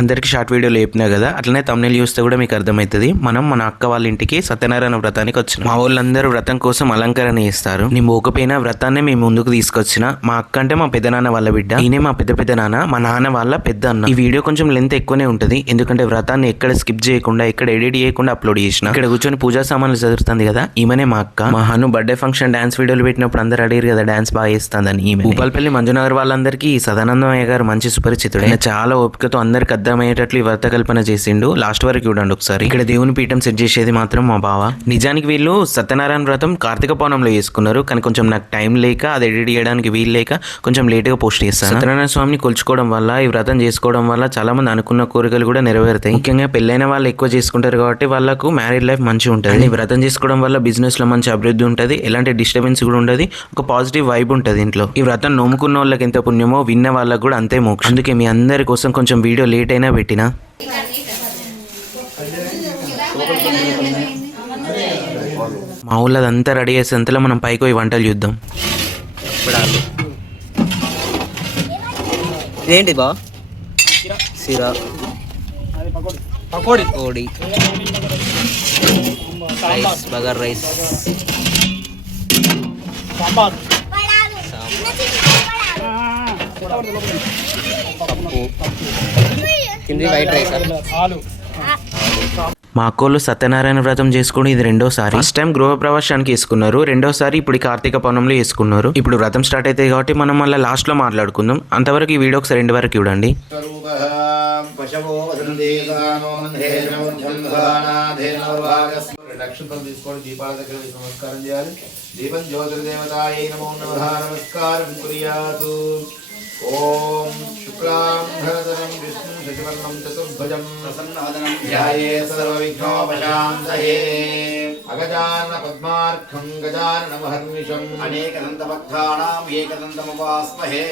అందరికి షార్ట్ వీడియోలు చెప్పినా కదా, అట్లనే తమ్నెల్ చూస్తే కూడా మీకు అర్థమవుతుంది. మనం మన అక్క వాళ్ళ ఇంటికి సత్యనారాయణ వ్రతానికి వచ్చిన మా వాళ్ళందరూ వ్రతం కోసం అలంకరణ చేస్తారు. నేను పోకపోయినా వ్రతాన్ని మేము ముందుకు తీసుకొచ్చిన. మా అక్క అంటే మా పెద్దనాన్న వాళ్ళ బిడ్డ, ఈయనే మా పెద్ద నాన్న, మా నాన్న వాళ్ళ పెద్ద అన్న. ఈ వీడియో కొంచెం లెంత్ ఎక్కువనే ఉంటుంది, ఎందుకంటే వ్రతాన్ని ఎక్కడ స్కిప్ చేయకుండా ఎక్కడ ఎడిట్ చేయకుండా అప్లోడ్ చేసిన. ఇక్కడ కూర్చొని పూజా సామాన్లు చదువుతుంది కదా, ఈమెనే మా అక్క. మా హను బర్త్డే ఫంక్షన్ డాన్స్ వీడియోలు పెట్టినప్పుడు అందరు అడిగారు కదా డాన్స్ బాగా చేస్తుందని. ఈమె భూపాలపల్లి మంజునగర్ వాళ్ళందరికీ ఈ సదానందమయ్య గారు మంచి సుపరిచితుడు. ఆయన చాలా ఓపికతో అందరికి అర్థమయ్యేటట్లు ఈ వ్రత కల్పన చేసిండు. లాస్ట్ వరకు చూడండి ఒకసారి. ఇక్కడ దేవుని పీఠం సెట్ చేసేది మాత్రం మా బావ. నిజానికి వీళ్ళు సత్యనారాయణ వ్రతం కార్తీక పౌర్ణంలో చేసుకున్నారు, కానీ కొంచెం నాకు టైం లేక అది ఎడిట్ చేయడానికి వీలు లేక కొంచెం లేట్ గా పోస్ట్ చేస్తాను. సత్యనారాయణ స్వామిని కొలుచుకోవడం వల్ల, ఈ వ్రతం చేసుకోవడం వల్ల చాలా మంది అనుకున్న కోరికలు కూడా నెరవేరుతాయి. ముఖ్యంగా పెళ్ళైన వాళ్ళు ఎక్కువ చేసుకుంటారు కాబట్టి వాళ్ళకు మ్యారీడ్ లైఫ్ మంచిగా ఉంటుంది. ఈ వ్రతం చేసుకోవడం వల్ల బిజినెస్ లో మంచి అభివృద్ధి ఉంటుంది, ఎలాంటి డిస్టర్బెన్స్ కూడా ఉండదు, ఒక పాజిటివ్ వైబ్ ఉంటుంది ఇంట్లో. ఈ వ్రతం నోముకున్న వాళ్ళకి ఎంత పుణ్యమో విన్న వాళ్ళకి కూడా అంతే మోక్షం. అందుకే మీ అందరి కోసం కొంచెం వీడియో లేట్ అయినా పెట్టినా. మా ఊళ్ళో అదంతా రెడీ చేసేంతలో మనం పైకి పోయి వంటలు చూద్దాం. ఇదేంటి బా? సిరా, పకోడీ, రైస్, బగర్ రైస్, సాంబార్, పప్పు, కింది వైట్ రైస్, ఆలు. మా అక్కోళ్ళు సత్యనారాయణ వ్రతం చేసుకుని ఇది రెండోసారి. ఫస్ట్ టైం గృహ ప్రవేశానికి వేసుకున్నారు, రెండోసారి ఇప్పుడు కార్తీక పౌర్ణంలో వేసుకున్నారు. ఇప్పుడు వ్రతం స్టార్ట్ అవుతాయి కాబట్టి మనం మళ్ళీ లాస్ట్ లో మాట్లాడుకుందాం. అంతవరకు ఈ వీడియో ఒకసారి ఎండ్ వరకు చూడండి. నక్షత్రం తీసుకొని దీపాల దగ్గర నమస్కారం చేయాలి. దీపం జ్యోతిర్దేవతాయై నమో నమః నమస్కారం కుర్యాతు. ఓం శుక్లాంబరధరం విష్ణుం శశివర్ణం చతుర్భుజం ప్రసన్నవదనం ధ్యాయేత్ సర్వవిఘ్నోపశాంతయే. అగజానన పద్మార్కం గజాననమహర్నిశం అనేకదంతభక్తానాం ఏకదంతముపాస్మహే.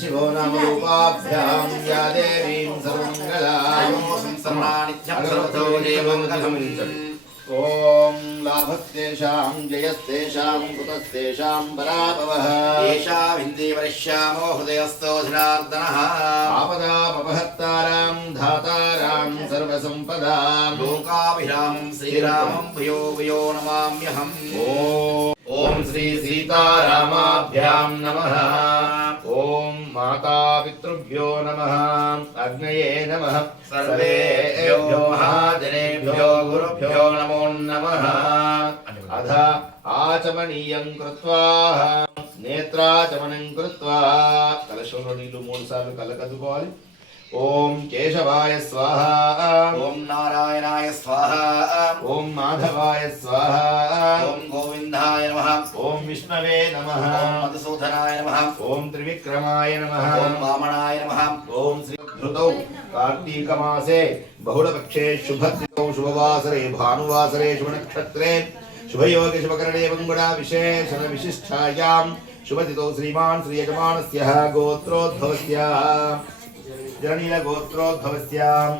శివో నామ రూపాభ్యాం యా దేవీం సర్వమంగళాం సంసర్వానిత్యం సర్వతో దేవమంగళం. ఓం లాభస్తేషాం జయస్తేషాం కుతస్తేషాం పరాభవః. ఏషా విందేవరిష్యామో హృదయస్థో ధనార్దనః. ఆపదాపహర్తారాం ధాతారాం సర్వసంపదాం. లోకాభిరామం శ్రీరామం భూయో భూయో నమామ్యహం. ఓం శ్రీ సీతారామాభ్యాం నమః. ఓం మాతాపితృభ్యో నమః. అగ్నయే నమః. సర్వేభ్యో మహాజనేభ్యో గురుభ్యో నమో నమః. అధ ఆచమనీయం కృత్వా నేత్రాచమనం కృత్వా కలశంలో నీళ్లు 3 సార్లు కళ్ళకద్దుకోవాలి. ఓం కేశవాయ స్వాహ. ఓం నారాయణాయ స్వాహ. ఓం మాధవాయ స్వాహ. ఓం గోవిందాయ నమః. ఓం విష్ణవే నమః. ఓం మధుసూదనాయ నమః. ఓం త్రివిక్రమాయ నమః. ఓం వామనాయ నమః. ఓం శ్రీ ధృతౌ కార్తీక మాసే బహుళపక్షే శుభతిథౌ శుభవాసరే భానువాసరే శుభనక్షత్రే శుభయోగే శుభకరణే మంగుళా విశేషణ విశిష్టాయాం శుభతిథౌ శ్రీమాన్ శ్రీ యజమానస్య గోత్రోద్భవస్య జననీల గోత్రోద్భవస్యాం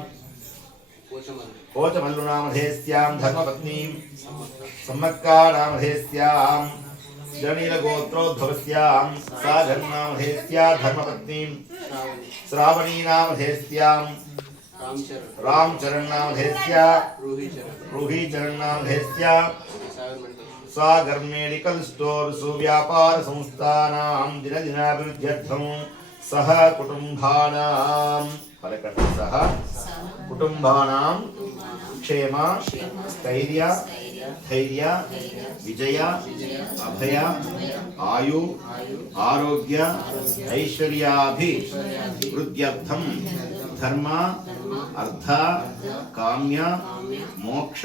కోచమల్లునామధేస్యాం ధర్మపత్నీం సమ్మక్కానామధేస్యాం జననీల గోత్రోద్భవస్యాం సాగర్నామధేస్యా ధర్మపత్నీం శ్రావణీనామధేస్యాం రామచరణ్నామధేస్యా రూహీచరణ్నామధేస్యా సాగర్ మెడికల్ స్టోర్స్ వ్యాపార సంస్థానాం దినదినాభివృద్ధ్యర్థం సహ కుటుంబానాం పలకండి సహ కుటుంబానాం క్షేమ స్థైర్య ధైర్య విజయ అభయ ఆయు ఆరోగ్య ఐశ్వర్యాభివృద్ధ్యర్థం ధర్మ అర్థ కామ్య మోక్ష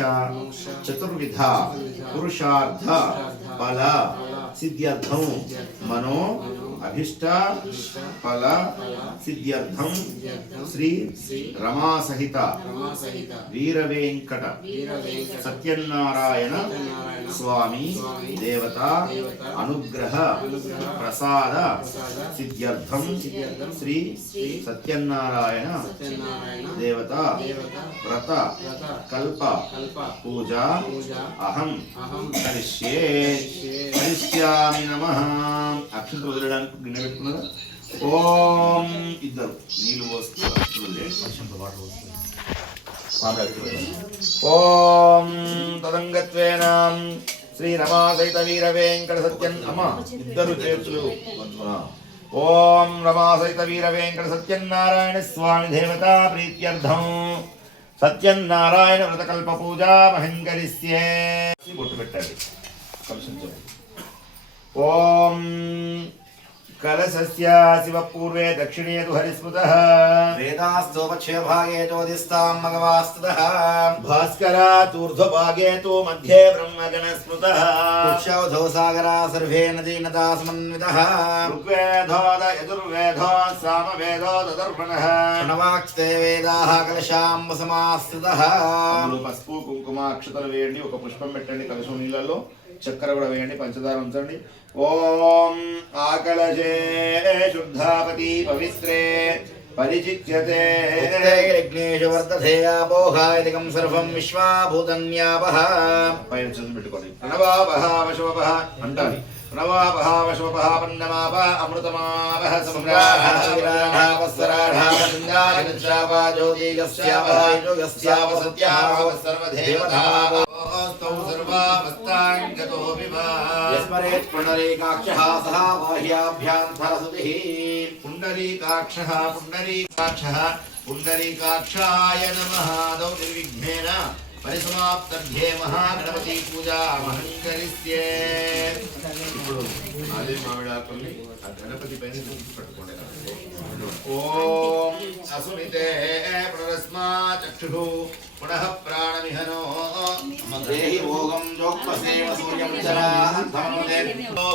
చతుర్విధ పురుషార్థ ఫల సిద్ధ్యర్థం మనో అభిష్ట ఫల సిద్ధ్యర్థం శ్రీ రమాసహిత వీరవేంకట సత్యనారాయణ స్వామి దేవత అనుగ్రహ ప్రసాద సిద్ధ్యర్థం శ్రీ సత్యనారాయణ దేవత వ్రత కల్ప పూజ అహం కరిష్యే కరిష్యామి నమః. అక్షంతలు వదలడానికి గిన్నె పెట్టుకున్నారా? ఓం ఇద్దరు నీళ్ళు పోస్తూ ఓం తదంగత్వేన శ్రీ రమా సహిత వీర వెంకట సత్యన్ అమ్మ ఇద్దరు చేతులు ఓం రమా సహిత వీర వెంకట సత్యనారాయణ స్వామి దేవతా ప్రీత్యర్థం సత్యనారాయణ వ్రతకల్ప పూజా మహంకరిస్యే బొట్టు పెట్టండి. ఓం కలశస్య శివ పూర్వే దక్షిణే తు హరిస్మృతః వేదాస్తోపక్షే భాగే జ్యోతిస్తాం మగవాస్తతః భాస్కరాత్ ఊర్ధ్వభాగే తు మధ్యే బ్రహ్మగణ స్మృతః పుష్యౌధో సాగరా సర్వే నదీనతా సమన్వితః ఋగ్వేదో యజుర్వేదో సామవేదో దదర్వణః ప్రణవాక్స్తే వేదాః కలశాం వసమాశ్రితః అందులో పసుపు కుంకుమ అక్షతలు వేయండి. ఒక పుష్పం పెట్టండి కలశం నీళ్ళలో. చక్కెర కూడా వేయండి. పంచదార ఉంచండి. ఓం ఆకలశే శుద్ధాపతి పవిత్రే పరిచిత్యతే యజ్ఞేషు వర్ధతే ఆపోహాయతికం సర్వం విశ్వాభూతన్యాపః. పైన చదువు పెట్టుకోండి. ప్రణవాపహ వశోపహ అంటాలి. ప్రణవాపహ వశోపహ పన్నమాప అమృతమాపహ యస్మరేత్ పుండరీకాక్షః సహ బాహ్యాభ్యాంతరసుతిః పుండరీకాక్షః పుండరీకాక్షః పుండరీకాక్షాయ నమః. దౌ నిర్విఘ్నేన పరిసమాప్తభ్యే మహాగణపతి పూజా మహంకరిస్యే. ఇప్పుడు అదే మామిడాకుల్ని ఆ గణపతి పైన పట్టుకోండి. ఓం అసునితే పునరస్మా చక్షుః పునః ప్రాణమిహనో దేహి భోగం జోక్పసేవ సూర్యం సుముఖో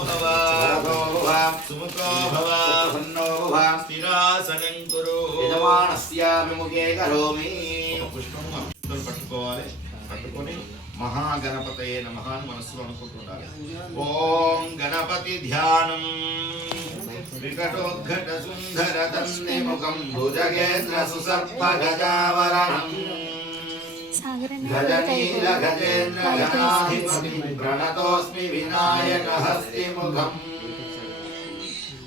భవ ప్రసన్నో భవ స్థిరాసనం కురు. యజమానస్యాభిముఖే కరోమి. పుష్పం అక్షతలు పట్టుకోవాలి. పట్టుకొని మహాగణపతయే నమః అని మనస్సులో అనుకుంటుండాలి. ఓం గణపతి ధ్యానం వికటోద్ఘట సుందర దండిముఖం భుజగేంద్ర సుసర్ప గజావరణం గజనీల గజేంద్ర గణాధిపతి ప్రణతోస్మి వినాయక హస్తిముఖం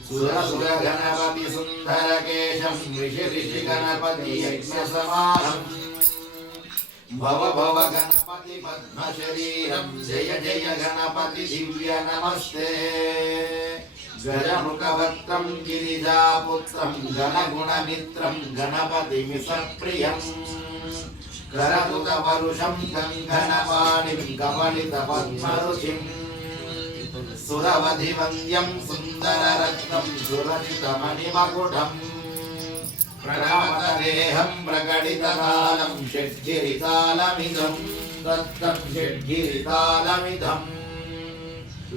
సురసుర గణపతి సుందర కేశం ఋషి ఋషి గణపతి యజ్ఞ సమానం భవ భవ గణపతి పద్మ శరీరం జయ జయ గణపతి దివ్య నమస్తే గజముఖవక్త్రం గిరిజాపుత్రం గణగుణమిత్రం గణపతిమిసప్రియం కరతుత పరుషం గంగనపాణిం కమలిత పద్మరుచిం సురవధి వంద్యం సుందరరత్నం సురచితమణిమకుటం ప్రణామతదేహం ప్రకటితకాలం షడ్గిరితాళమిదం దత్తం షడ్గిరితాళమిదం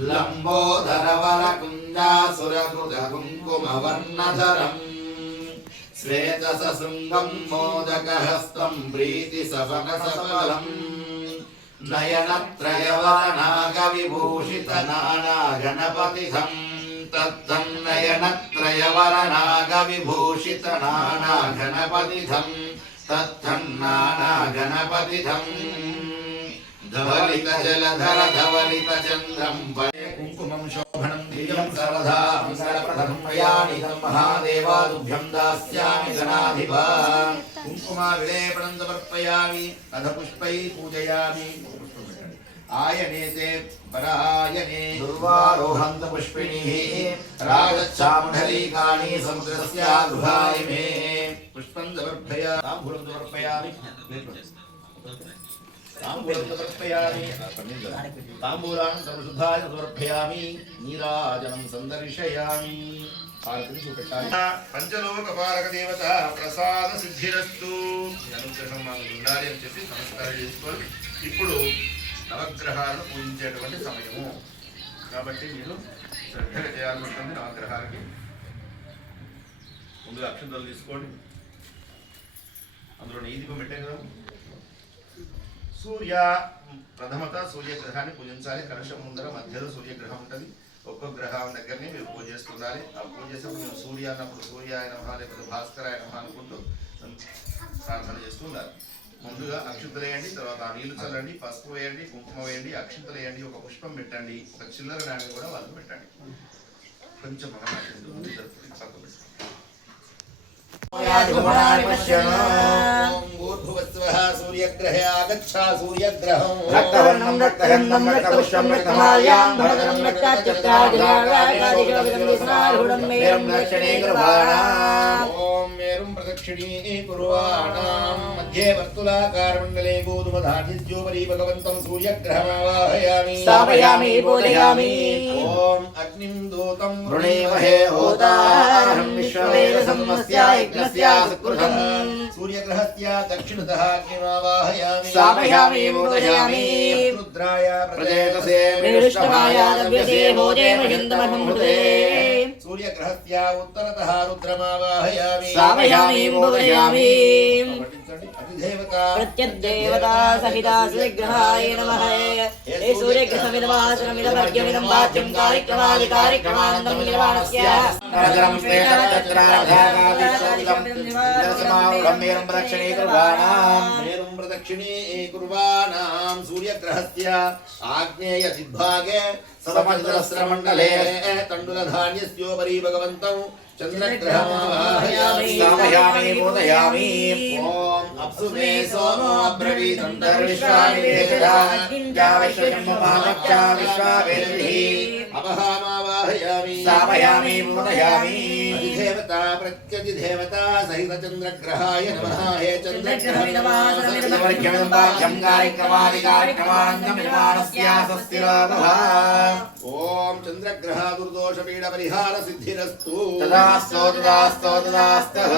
లంబోదరవరకుంజాసురకృత కుంకుమవర్ణధరం శ్వేతసశృంగం మోదకహస్తం ప్రీతిసఫలసఫలం నయనత్రయవరణాగవిభూషిత నానాగణపతిధం తద్ధం నయనత్రయవరణాగవిభూషిత నానాగణపతిధం తద్ధం నానాగణపతిధం ధవలిత జలధర ధవలిత చంద్రం కుంకుమం శోభనం దివ్యం సర్వదా మంగళప్రదం మయానిదం మహాదేవాదుభ్యం దాస్యామి గణాధిపా. కుంకుమ విలేపనం సమర్పయామి అధ పుష్పై పూజయామి. ఆయనేతే పరాయనే దుర్వారోహంత పుష్పిణీః రాగచ్చాముండరీకాణి సముద్రస్య గృహాయ మే. పుష్పం సమర్పయామి. తాంబూలం సమర్పయామి. తాంబూలం సమర్పయామి. తాంబూలాన్ని సర్వశుద్ధాయ సమర్పయామి. నీరాజనం సందర్శయామి. హారతిని చూపెట్టాలి. పంచలోక పాలక దేవత ప్రసాద సిద్ధిరస్తు. ఈ అనుగ్రహం మాకు ఉండాలి అని చెప్పి నమస్కారం చేసుకోవాలి. ఇప్పుడు నవగ్రహాలను పూజించేటువంటి సమయము కాబట్టి మీరు శ్రద్ధగా చేయాలనుకుంటుంది. నవగ్రహాలకి ముందుగా అక్షంతలు తీసుకోండి. అందులో నెయ్యి దీపం పెట్టాం కదా. సూర్య ప్రథమత సూర్యగ్రహాన్ని పూజించాలి. కలశం ముందర మధ్యలో సూర్యగ్రహం ఉంటుంది. ఒక్కొక్క గ్రహం దగ్గరనే మీరు పూజ చేస్తుండాలి. ఆ పూజ చేసేప్పుడు మేము సూర్య అన్నప్పుడు సూర్యాయ నమః లేకపోతే భాస్కరాయ నమః అనుకుంటూ ప్రార్థన చేస్తూ ఉండాలి. ముందుగా అక్షంతలు వేయండి. తర్వాత ఆ నీళ్లు చల్లండి. పసుపు వేయండి. కుంకుమ వేయండి. అక్షంతలు వేయండి. ఒక పుష్పం పెట్టండి. ఒక చిల్లర నాణ్యం కూడా వాళ్ళు పెట్టండి. కొంచెం మగనాటింది ముందు జరుపుకుని పక్కన పెట్టుకోండి. ऊर्ध्वस्वः सूर्यग्रहे आगच्छा सूर्यग्रहं रक्तवर्णं रक्तगन्धं रक्तपुष्पं रक्तमाल्यां भरतनं रक्तचक्रादिरागादिशोभितं मेरुं दक्षिणीकुर्वाणाम् ॐ मेरुं प्रदक्षिणीकुर्वाणां मध्ये वर्तुलाकारमण्डले गोधूमधान्यस्योपरि भगवन्तं सूर्यग्रहमावाहयामि स्थापयामि पूजयामि ॐ अग्निं दूतं वृणीमहे होतारं विश्ववेदसंमस्य यज्ञस्य सुकृतम् सूर्यग्रहस्य दक्षिणतः अग्निमावाहयामि स्थापयामि पूजयामि रुद्राय प्रजेतसे विष्णवाय दव्यसे भोजे महिन्दमहंहृते सूर्यग्रहस्य उत्तरतः रुद्रमावाहयामि स्थापयामि पूजयामि पठिंचंడి अधिदेवता प्रत्यद्देवता सहिता सूर्यग्रहाय नमः हे सूर्यग्रहमिदमासनमिदमर्घ्यमिदं वाच्यं कार्यक्रमादिकार्यक्रमानन्दं निर्वाणस्य नगरं श्वेतवस्त्रावधाकादिशोभितं दर्शमावृतं मेरुं प्रदक्षिणीकुर्वाणाम् मेरुं प्रदक्षिणीकुर्वाणां सूर्यग्रहस्य आग्नेयदिग्भागे समचतुरस्रमण्डले तण्डुलधान्यस्योपरि भगवन्तं चन्द्रग्रहमावाहयामि स्थापयामि पूजयामि ॐ अप्सु मे सोमो अब्रवीतं विश्वानि वेदाज्ञाविश्वजन्ममामच्चा विश्वावेदिः अपहामावाहयामि स्थापयामि पूजयामि अधिदेवता प्रत्यधिदेवता सहित चन्द्रग्रहाय नमः हे चन्द्रग्रहमिदमासनमिदं वर्घ्यमिदं वाच्यं कार्यक्रमादिकार्यक्रमानन्दं निर्वाणस्य स्वस्तिरो भवः ॐ चन्द्रग्रह दुर्दोषपीडपरिहार सिद्धिरस्तु तदास्तो तदास्तो तदास्तः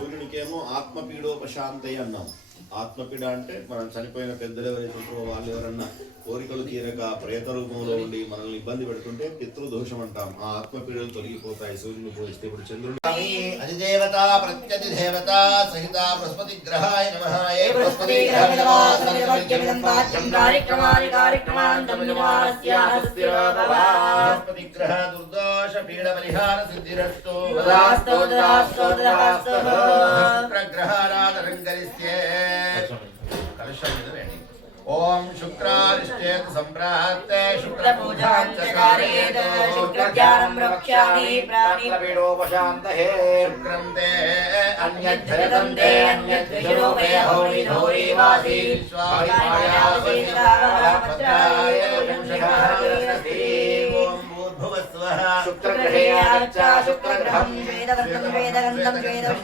సూర్యునికేమో ఆత్మపీడోపశాంతయ అన్నాం. ఆత్మపీడ అంటే మనం చనిపోయిన పెద్దలు ఎవరైతే ఉంటారో వాళ్ళు ఎవరన్నా కోరికలు తీరక ప్రేత రూపంలో ఉండి మనల్ని ఇబ్బంది పెడుతుంటే పితృదోషం అంటాం. ఆ ఆత్మపీడలు తొలగిపోతాయి సూర్యుని పూజిస్తే. ఇప్పుడు చంద్రుడు అధిదేవత ప్రత్యధిదేవత సహిత బృహస్పతి గ్రహాయ నమః ఏ బృహస్పతి ग्रहमिदमासनमिदमर्घ्यमिदं वाच्यं कार्यक्रमादिकार्यक्रमानन्दं निर्वाणस्य स्वस्तिरो भवः బృహస్పతి గ్రహ దుర్దోష పీడ పరిహార సిద్ధిరస్తు तदास्तो तदास्तो तदास्तः శుక్రగ్రహారాధనం కరిస్తే కలశం మీద వేయండి. ఓం శుక్రారిష్టేతు సంప్రాప్తే शुक्रपूजाञ्चकारेत शुक्रज्ञानं रक्ष्यामि प्राणिपीडोपशान्तये శుక్రం తే अन्यद्धरितं ते अन्यद्विषरूपे हौरि धौरि वासि स्वामिमायावसिष्ठावभद्राय वंशकार्यस्ति ఓం భూర్భువస్వః शुक्रग्रहे आगच्छ शुक्रग्रहं श्वेतवर्णं श्वेतगन्धं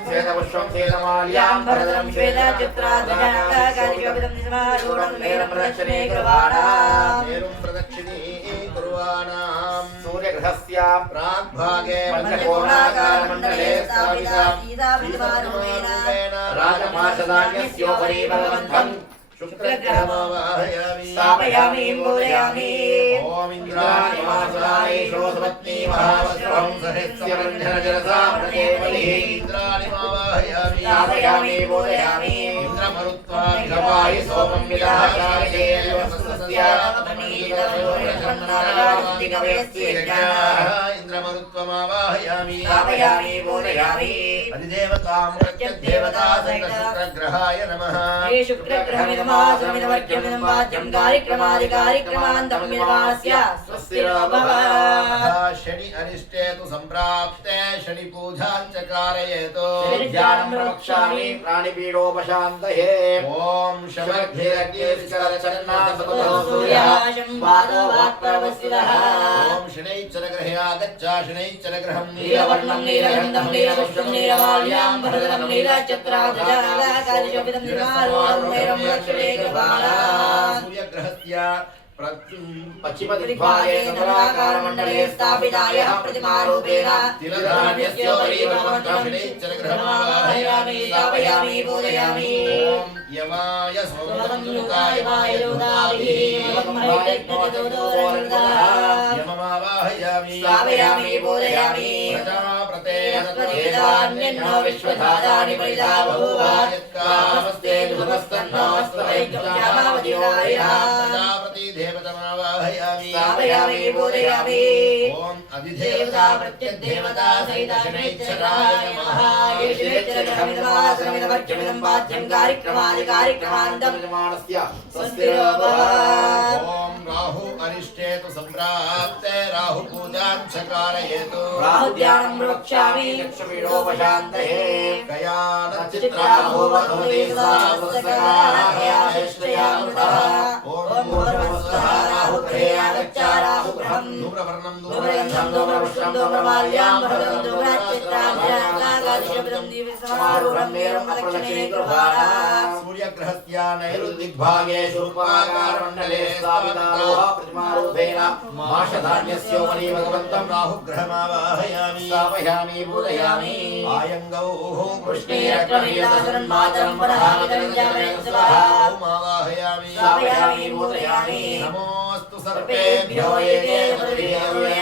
श्वेतपुष्पं श्वेतमाल्यां भरतरं श्वेतचित्राध्वजाकारिशोभितं निसमारूढं मेरुं प्रदक्षिणीकुर्वाणाम् మేరుం ప్రదక్షిణీకుర్వాణాం सूर्यग्रहस्य ప్రాగ్భాగే पञ्चकोणाकारमण्डले स्थापिता सीताप्रतिमारूपेण राजमार्गदान्यस्योपरि भगवन्तं शुक्रग्रहमावाहयामि स्थापयामि पूजयामि ఓం ఇంద్రాణి మాసాని శోధపత్ని మహావస్త్రం సహస్రబంధనజరసా ప్రదేవలి ఇంద్రాణి మావాహయామి स्थापयामि पूजयामि ఇంద్రమరుత్వా गवाय सोमं विलासाय ఇంద్రమరుత్వమావాహయామి स्थापयामि पूजयामि అధిదేవతాం ప్రత్యగ్దేవతా సహిత శుక్రగ్రహాయ నమః हे शुक्रग्रहमिदमासनमिदमर्घ्यमिदं वाच्यं कार्यक्रमादिकार्यक्रमानन्दं निर्वाणस्य स्वस्तिरो भवः శని అరిష్టేతు సంప్రాప్తే శని పూజాంచ कारयेतु ध्यानं प्रवक्ष्यामि प्राणिपीडोपशान्तये ఓం శమగ్ధిరగ్నిశ్చరచన్నాసపదో सूर्याशं वादो वाक्परवस्तितः ఓం శనైశ్చరగ్రహే ఆగచ్చ శనైశ్చరగ్రహం नीलवर्णं नीलगन्धं नीलपुष्पं नीलमाल्यां भरतरं नीलचित्राध्वजाकारिशोभितं निर्वाणं मेरुं प्रदक्षिणीकुर्वाणाम् సూర్యగ్రహస్య पश्चिमदिग्भागे चन्द्राकारमण्डले स्थापितायाः प्रतिमारूपेण तिलधान्यस्योपरि भगवन्तं शनैश्चरग्रहमावाहयामि स्थापयामि पूजयामि ఓం యమాయ సోమదూతాయ యమమావాహయామి स्थापयामि पूजयामि ప్రజాప్రతే तत्त्वेदान्यन्नो विश्वधादानि परिदा बभूव नमस्ते ध्रुवस्तन्नोऽस्तु वैद्यमावधिरायः ప్రజాపతి దేవత सूर्यग्रहमण्डलमावाहयामि स्थापयामि पूजयामि ओम देवता प्रत्यदेवता सहित शनैश्चराय नमः ये शनैश्चरग्रहमिदमासनमिदमर्घ्यमिदं पाठ्यं कार्यक्रमादिकार्यक्रमान्तम् स्वस्तिरो भव ओम राहु अरिष्टेतु सम्प्राप्ते राहु पूजां चकारयेतु राहुध्यानं प्रवक्ष्यामि चक्षुपीडोपशान्तये कयानचित्राहुवधूति सहस्रकाराह्याश्रयामृतः ॐ भूर्भुवस्वः राहुग्रहे आगच्छ राहुग्रहम् धूम्रवर्णं धूम्रगन्धं धूम्रपुष्पं धूम्रमाल्यां भरतं धूम्रचित्राभ्याकाशपदं दिव्यसमारूढं मेरुं प्रदक्षिणे गृहाणा सूर्यग्रहस्य नैऋदिग्भागे शूर्पाकारमण्डले स्थापिताः प्रतिमारूपेण माषधान्यस्योपरि भगवन्तं राहुग्रहमावाहयामि स्थापयामि पूजयामि आयङ्गौ कृष्णेरक्रमेदासनं मातरं पदहामितं मावाहयामि स्थापयामि पूजयामि नमोऽस्तु सर्पेभ्यो ये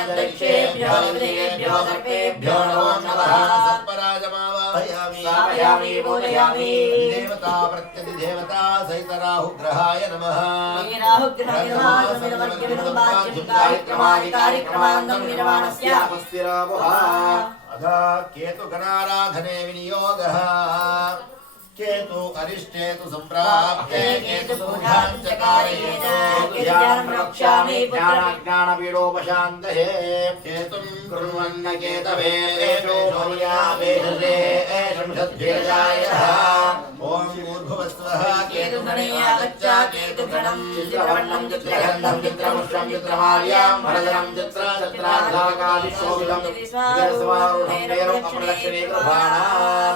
अन्तरिक्षेभ्यो देवेभ्यो सर्पेभ्यो नमो नमः सर्पराजमावाहयामि स्थापयामि पूजयामि देवता प्रत्यधिदेवता सहित राहुग्रहाय नमः कार्यक्रमादिकार्यक्रमान्तं निर्माणस्य अधा केतुगणाराधने विनियोगः केतु अरिष्टेतु सम्प्राप्ते केतु पूजां च कारयेत् ध्यानं रक्ष्यामि ज्ञानपीडोपशान्तये केतुं कुर्वन्न केतवे एषो शौर्यावेशे शंसद्भिरजायः ॐ मूर्भुवस्वः केतुगणे आगच्छ केतुगणं चित्रवर्णं चित्रगन्धं चित्रमुष्टं चित्रमाल्यां भरधरं चित्राधाकादिशोभितं विरसमारूढं मेरुम् अप्रदक्षिणे गृहाणा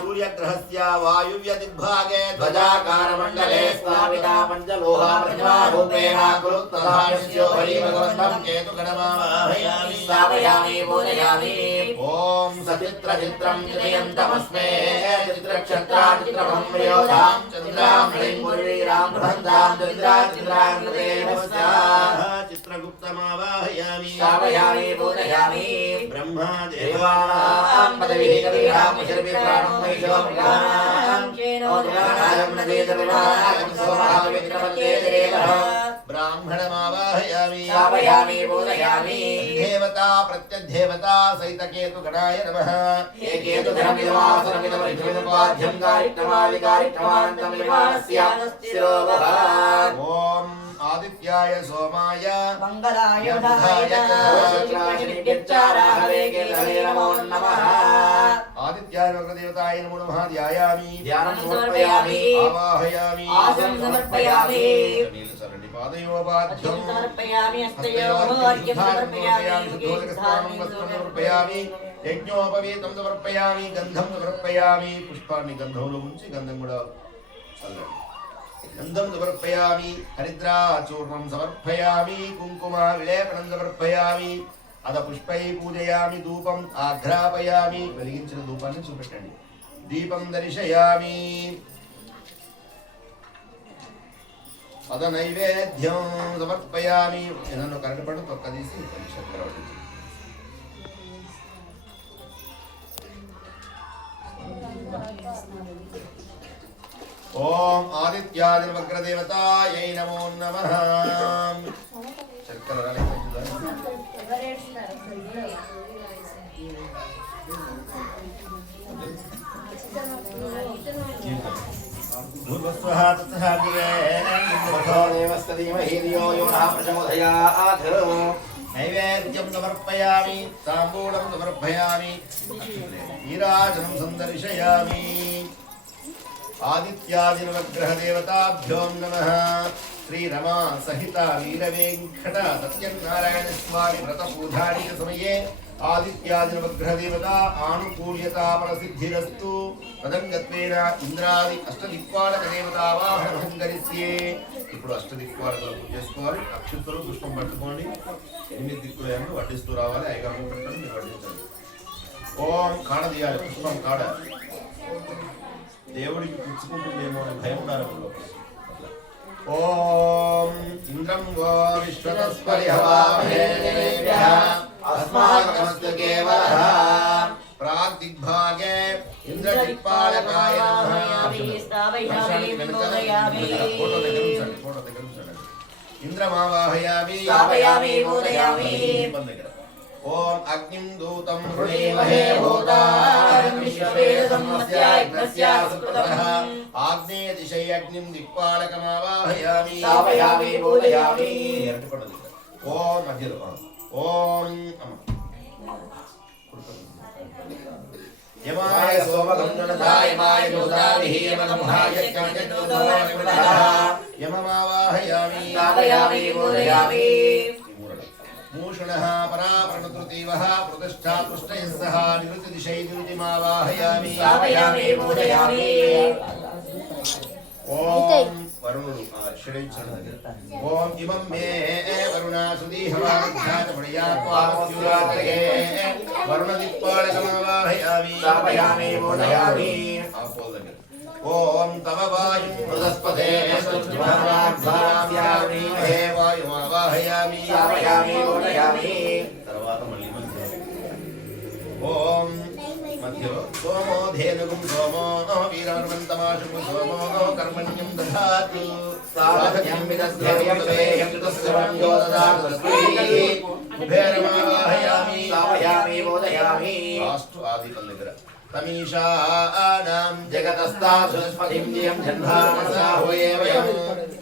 सूर्यग्रहस्य वायुव्यदिग्भागे ध्वजाकारमण्डले स्थापिता पञ्चलोहा प्रतिमारूपेण कुरुत्तधान्यस्योपरि भगवन्तं केतुगणमावाहयामि स्थापयामि पूजयामि ॐ सचित्रचित्रं चित्रयन्तमस्मे चित्रक्षत्रा चित्रभं प्रयोधां चन्द्रां ह्रीं पूर्वीरां बृहन्तां चन्द्रां कृते नमस्याः चित्रगुप्तमावाहयामि स्थापयामि पूजयामि ब्रह्मा देवानां पदविः कवीनां मुशर्विप्राणं वैशो मृगाणां चेनो दुर्गाणां नदेतविवाहां सोमहाविक्रमते देवः ब्राह्मणमावाहयामि स्थापयामि पूजयामि देवता प्रत्यदेवता सहित केतुगणाय नमः ये केतुधनमिदमासनमिदं पाठ्यं कार्यक्रमादिकार्यक्रमान्तं निर्माणस्य स्थिरो भव ॐ आदित्याय सोमाय मंगलाय बुधाय शुक्लाशनिभ्यच्चाराहवे केतवे नमो नमः आदित्याय वक्रदेवताय नमो नमः ध्यायामि ध्यानं समर्पयामि आवाहयामि आसनं समर्पयामि पादयोपाध्यं समर्पयामि हस्तयोः अर्घ्यं समर्पयामि शुद्धोदकस्नानं वस्त्रं समर्पयामि यज्ञोपवीतं समर्पयामि गन्धं समर्पयामि पुष्पाणि गन्धंలో ఉంచి గంధం కూడా చల్లండి गन्धं समर्पयामि हरिद्राचूर्णं समर्पयामि कुङ्कुम विलेपनं समर्पयामि अद पुष्पै पूजयामि धूपं आघ्रापयामि వెలిగించిన ధూపాన్ని చూపెట్టండి దీపం దర్శయామి అద నైవేద్యం సమర్పయామి నన్ను కరకపడు తొక్కదీసి చక్కెర వడ్డించండి ఓం ఆదిత్యాది వక్రదేవతాయై నమో నమః చక్కెర భూర్భువస్వః తత్సః देवस्तधीमहि धियो यो नः प्रचोदयात् नैवेद्यं समर्पयामि ताम्बूलं समर्पयामि नीराजनं सन्दर्शयामि आदित्यादिनवग्रहदेवताभ्यो नमः श्रीरमा सहित वीरवेङ्कट सत्यनारायण स्वामी व्रतपूजानि च समये आदित्यादिनवग्रहदेवता आनुकूल्यता परसिद्धिरस्तु तदङ्गत्वेन इंद्रादि अष्टदिक्पालकदेवतावाहनं करिष्ये ఇప్పుడు అష్టదిక్పాలకులు పూజ చేసుకోవాలి అక్షంతలు పుష్పం పట్టుకోండి 8 దిక్కులను వడ్డిస్తూ రావాలి ఐగారు పెట్టండి మీరు వడ్డించండి ఓం కాడ తీయాలి పుష్పం కాడ దేవుడికి పుచ్చుకుంటుందేమో అని భయం ఉండాలి ఓం ఇంద్రం వో విశ్వతస్పరి హవామహే దేవేభ్యః अस्माकमस्तु केवलः प्राग्दिग्भागे इंद्रदिक्पालकाय नमः ఇంద్రమావాహయామి స్థాపయామి పూజయామి ఓం అగ్నిం దూతం హృణీమహే భూతారం విశ్వవేదసమ్మస్య యజ్ఞస్య సుకృతః ఆగ్నేయ దిశై అగ్నిం దిక్పాలకమావాహయామి స్థాపయామి పూజయామి ఓం మధ్యలో ఓం యమాయ సోమగంధనదాయమాయ యోధావిహి యమగంహాయ జ్ఞానజ్ఞోతోమనిమదః యమమావాహయామి స్థాపయామి పూజయామి మూషణః పరాప్రణతృతీవః ప్రతిష్ఠా పృష్టయః సహ నివృత్తి దిశై నివృత్తిమావాహయామి స్థాపయామి పూజయామి ఓం వరుణుడు శ్రేయించడం ఓం ఇమం మే వరుణ సుదీహవాధ్యాతమణయాత్వామస్యురాత్రయే వరుణదిక్పాలకమావాహయామి స్థాపయామి పూజయామి ఓం తవ వాయు బృహస్పతే సుజ్వరాధ్యామి హే వాయుమావాహయామి స్థాపయామి పూజయామి తర్వాత మళ్ళీ ఓం మధ్యలో సోమో ధేనుగుం సోమో వీరవర్మంతమాశుగు సోమో కర్మణ్యం దధాతు సాధన్యం విదధ్యేయం తదేయం తుస్సవం యోదదాతు తస్మై కుబేరమావాహయామి స్థాపయామి పూజయామి లాస్ట్ ఆది దగ్గర తమీషానాం జగతస్తాస్పతిం జియం జన్మానసాహుయే వయం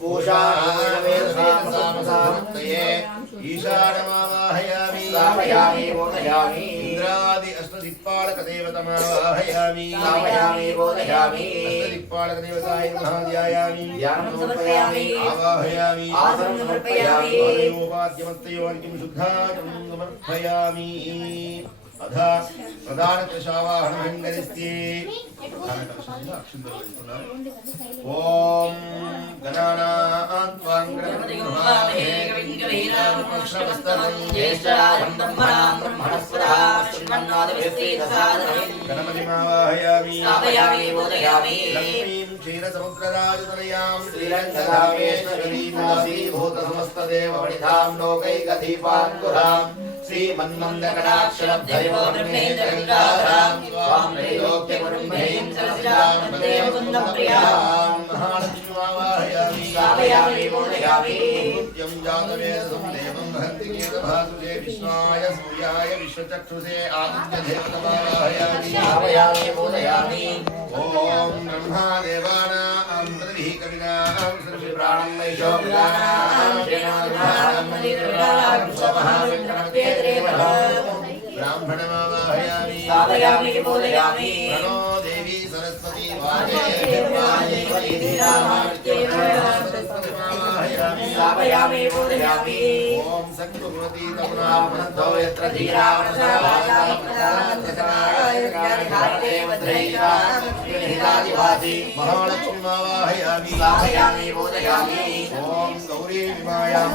పూషావేదసామసామసామతయే ఈశానమావాహయామి స్థాపయామి పూజయామి ఇంద్రాది అష్టదిక్పాలక దేవతమావాహయామి స్థాపయామి పూజయామి అష్టదిక్పాలక దేవతాయ మహాధ్యాయామి ధ్యానం సమర్పయామి ఆవాహయామి ఆసనం సమర్పయామి పాదయోపాద్యమత్తయోర్కిం శుద్ధాచం సమర్పయామి అధ ప్రధాన కలశావాహనమంగళిస్తే ప్రధాన కలశంలో అక్షంతలు వేస్తున్నారు ఓం గణానాం త్వాం గణపతిం హవామహే కవిం కవీనాముపశ్రవస్తమం జ్యేష్ఠరాజం బ్రహ్మణాం బ్రహ్మణస్పదా శ్రీమన్నాథవిశ్వేతసాదనం గణపతిమావాహయామి స్థాపయామి పూజయామి లక్ష్మీం క్షీరసముద్రరాజతనయాం శ్రీరంగధామేశ్వరీం నాసీభూతసమస్తదేవవనిధాం లోకైకదీపాంకురాం శ్రీమన్మందకటాక్షరబ్ధరివో బ్రహ్మేంద్రగంగాధరాం స్వాం త్రైలోక్యగురుంభైం సరసిజాం దేవకుందప్రియాం మహాలక్ష్మీమావాహయామి స్థాపయామి పూజయామి నిత్యం జాతవేదం దేవం హంతి కేతభాసుజే విష్ణాయ సూర్యాయ విశ్వచక్షుషే ఆదిత్యదేవతమావాహయామి స్థాపయామి పూజయామి ఓం బ్రహ్మాదేవానాం ప్రతిభిః కవినాం ప్రాణం వైశోభిరాణాం శ్రీనాథానాం మలిర్విరాణాం స్వమహావిష్ణుమత్యేత్రేవః బ్రాహ్మణమావాహయామి స్థాపయామి పూజయామి ప్రణో దేవి సరస్వతి సరస్వతిమావాహయామి స్థాపయామి పూజయామి ఓం సత్వతి బ్రాహ్మణో యత్ర ధీరావనసావాచారదేవద్రైవాసి మహాలక్ష్మీమావాహయామి స్థాపయామి పూజయామి ఓం గౌరీ విమాయాం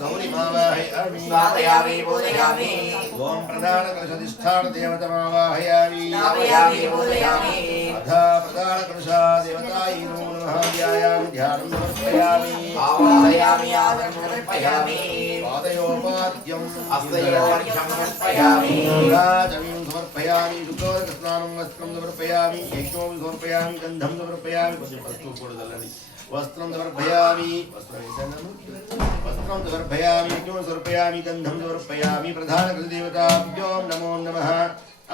గౌరీమావాహయామి స్థాపయామి పూజయామి ఓం ప్రధాన కలశధిష్టాన దేవతమావాహయామి స్థాపయామి పూజయామి అధ ప్రధాన కలశా దేవతాయి నమో నమః ధ్యాయామి ధ్యానం సమర్పయామి ఆవాహయామి ఆసనం సమర్పయామి పాదయోపాద్యం హస్తయోర్ఘ్యం సమర్పయామి రాజమీం సమర్పయామి శుద్ధోదకస్నానం వస్త్రం సమర్పయామి యజ్ఞోం సమర్పయామి గంధం సమర్పయామి కొంచెం పసుపు కూడదల్లని వస్త్రం సమర్పయామి వస్త్రం వేసాను వస్త్రం సమర్పయామి యజ్ఞోం సమర్పయామి గంధం సమర్పయామి ప్రధాన కృతదేవతాభ్యో నమో నమః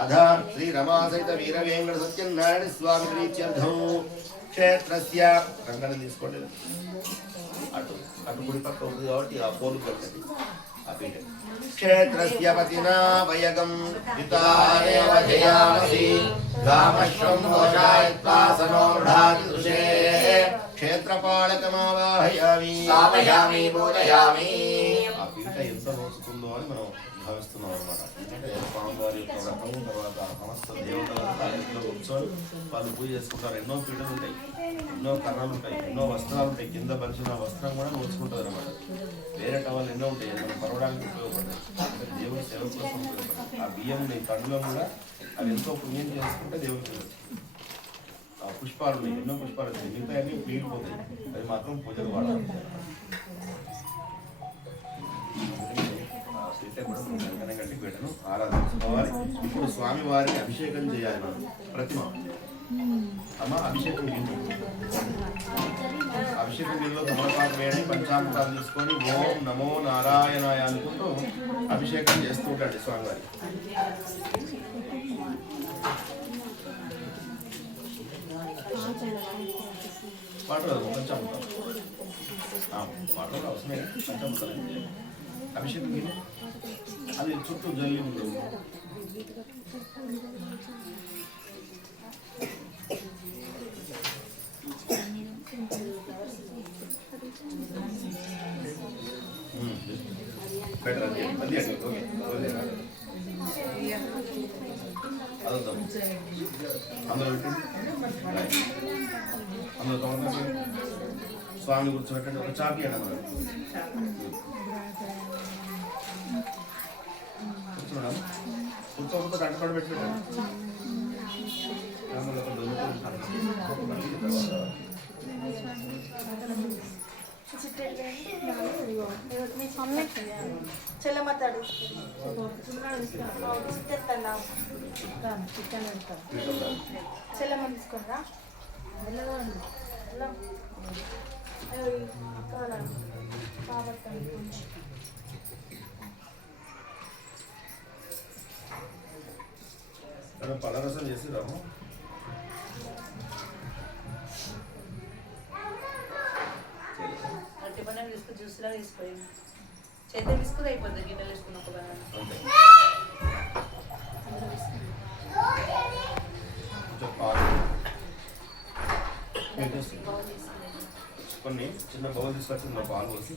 అధ శ్రీ రమా సహిత వీరవేంకట సత్యనారాయణ స్వామి ప్రీత్యర్థం క్షేత్రస్య రంగం తీసుకోండి అటు అటు గుడి పక్క ఉంది కాబట్టి ఆ పోలు పక్కది ఆ పీఠ క్షేత్రస్య పతినా వయగం పితారేవ జయామసి గామశ్వం భోజాయత్వాసనో మృఢాతి దృశే క్షేత్రపాలకమావాహయామి స్థాపయామి పూజయామి ఆ పీఠ ఎంత మోసుకుందో అని మనం భావిస్తున్నాం అనమాట. ఎందుకంటే స్వామివారి యొక్క వ్రతం తర్వాత సమస్త దేవతలంతా ఇంట్లో కూర్చొని వాళ్ళు పూజ చేసుకుంటారు. ఎన్నో పీఠలు ఉంటాయి, ఎన్నో కర్రలు ఉంటాయి, ఎన్నో వస్త్రాలు ఉంటాయి. కింద పరిచిన వస్త్రం కూడా నోచుకుంటుంది అనమాట. వేరే టవల్ ఎన్నో ఉంటాయి, మనం పరవడానికి ఉపయోగపడతాయి. అంటే దేవుడి సేవ కోసం ఉపయోగపడతాయి. ఆ బియ్యం పండ్లో కూడా అవి ఎంతో పుణ్యం చేసుకుంటే దేవుడికి ఆ పుష్పాలు ఉన్నాయి, ఎన్నో పుష్పాలు ఉంటాయి. మిగతా అన్ని మిగిలిపోతాయి, అది మాత్రం పూజలు వాడాలి. కట్టి పెట్టను ఆరాధించుకోవాలి. ఇప్పుడు స్వామి వారికి అభిషేకం చేయాలి. మనం ప్రతిమ అమ్మ అభిషేకం గిన్నె అభిషేకం గిన్నెలో తమలపాకు వేయండి, పంచామృతాలు తీసుకొని ఓం నమో నారాయణాయ అనుకుంటూ అభిషేకం చేస్తూ ఉండండి స్వామివారి. వాటర్ పంచామృతాలు వాటర్ అవసరమే, పంచామృతాలు అభిషేకం గిన్నె అది చుట్టూ జల్లి ఉంటుంది. బెటర్ అది అది ఓకే అదొద్దాం అందులో అందులో తొందరగా స్వామి కూర్చోబెట్టండి. ఒక చాపి అండి మనం కూర్చున్నాం. కూర్చోకపోతే కంటపడి పెట్టిపెట్టాను. చెల్లమతాడు చెల్లమ్మ తీసుకురా పలరసం చేసి రాము. అట్టి బనానా తీసుకుని జ్యూస్లా తీసుకోండి. చేతి తీసుకుని అయిపోద్ది గిన్నెలు వేసుకుని ఒక బనానా కొన్ని చిన్న బౌల్ తీసుకొచ్చి నా పాలు పోసి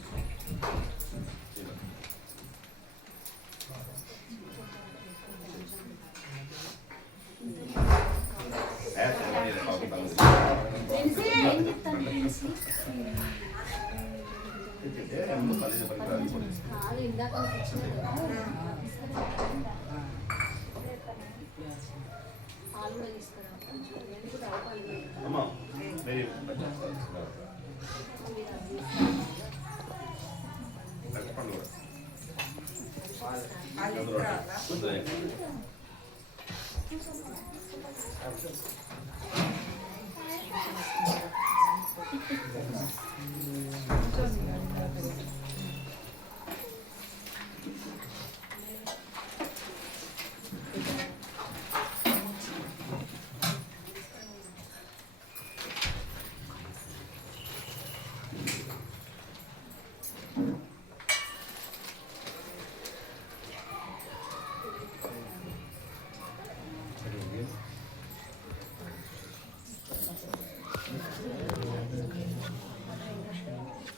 అమ్మా మీరు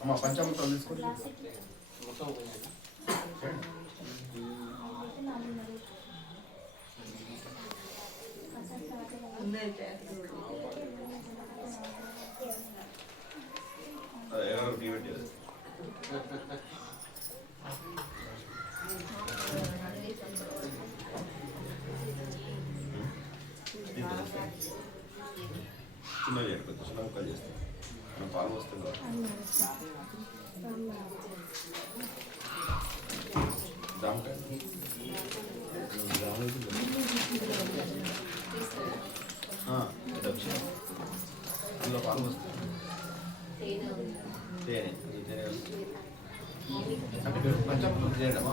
అమ్మ పంచామృతాలు తీసుకోండి. ఎవరు టీ పెట్టారు? చిన్న చేయకపోతే చిన్న ముక్కలు చేస్తాం. మనం పాలు వస్తుంది జామకాయ అందులో పాలు వస్తుంది. తేనె అంటే పంచామృతం చేయడం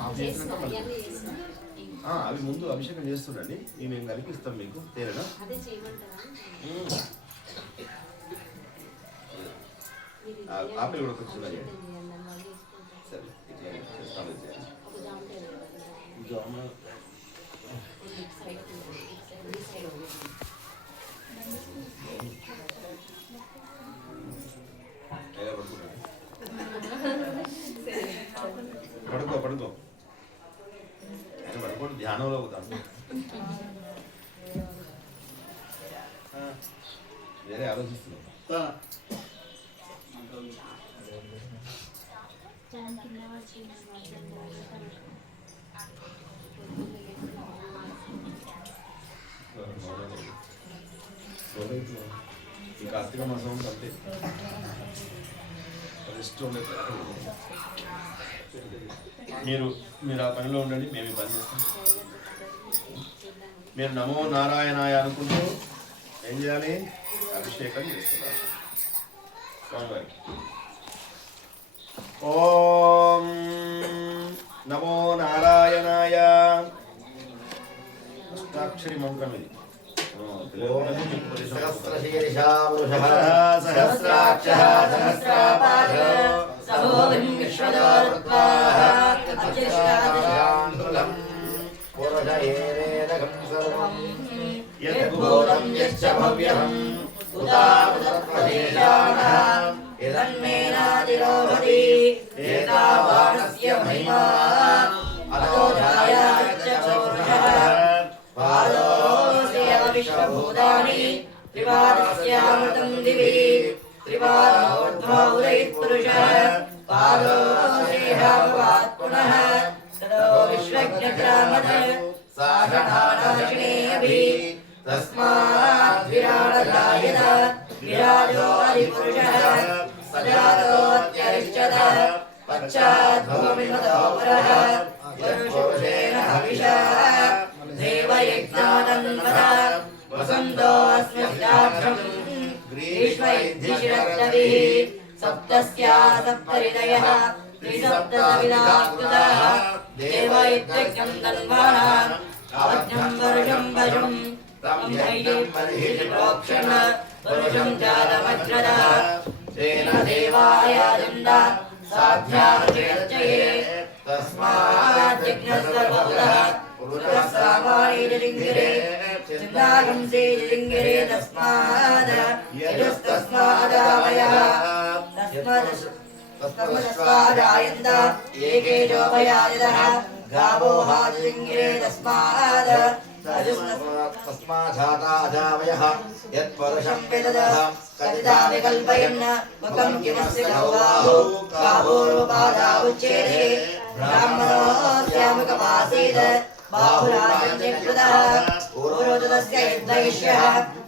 అవి ముందు అభిషేకం చేస్తుండండి. మేము కలిపిస్తాం మీకు తేనెనా. ఆపిల్ కూడా కొంచెం చేయండి. సరే ఇట్లా చేస్తాను చేయండి. జామ పడుకో పడుకో పడుకోండి. ధ్యానంలో అవుతాను. వేరే ఆలోచిస్తున్నాం. ఈ కార్తీక మాసం కంటే మీరు ఆ పనిలో ఉండండి. మేము ఈ పని చేస్తాం. మీరు నమో నారాయణాయ అనుకుంటూ ఏం చేయాలి? అభిషేకం చేస్తున్నారు స్వామివారికి. ఓం నమో నారాయణాయ. అష్టాక్షరి మంత్రం ఇది. సహస్రశీర్షా పురుషః సహస్రాక్షః సహస్రాపాదః సహోవిం విశ్వదారుత్వాః అత్యుష్టాంగులం పురుషయేరేదకం సర్వం యద్భూతం యచ్చ భవ్యం ఉదావృతప్రదేశానః ఇదన్మేనాదిరోహతి ఏతావానస్య మహిమా అతో ఛాయాచ్చ చౌర్షః పాదోస్య విశ్వభూతాని త్రిపాదస్యామృతం దివి త్రిపాదోర్ధ్వౌదయః పురుషः పాదోస్యేహాభవాత్ పునః తదో విశ్వజ్ఞగ్రామద సాఘనానాశినే అభి తస్మాత్ విరాడజాయత విరాజో అధిపురుషः సజాతోత్యరిష్యత పశ్చాద్భూమిమతో పురః పురుషేణ హవిషా దేవయజ్ఞాతన్వత వసంతో అస్మద్రాక్షం గ్రీష్మ ఇద్ధిశిరద్దవిః సప్తస్యా సప్తరిదయః త్రిసప్తవిధాకృతాః దేవయజ్ఞం తన్వానాం అవజ్ఞం వరుషం వశం తం ధైర్యం మరిహిషి ప్రోక్షణ వరుషం జాతమజ్రద తేన దేవాయాజంద సాధ్యామృతయే తస్మాజ్ఞస్సర్వభూతః పురుషः సామానీజలింగిరే చిందాగంసేజలింగిరే తస్మాద్ యజస్తస్మాదావయః తస్మాదాయంద ఏకే జోభయాయదః గావో హాజలింగిరే తస్మాద్ తస్మాజాతాజావయః యత్పరుషం సంవేదః కదిదామి కల్పయన్ ముఖం కిమస్య గౌబాహు గావోరుపాదా ఉచ్యేతే బ్రాహ్మణోస్యాముఖమాసీత్ బాహురాజన్యకృతః ఊరోదస్య యుద్ధయిష్యః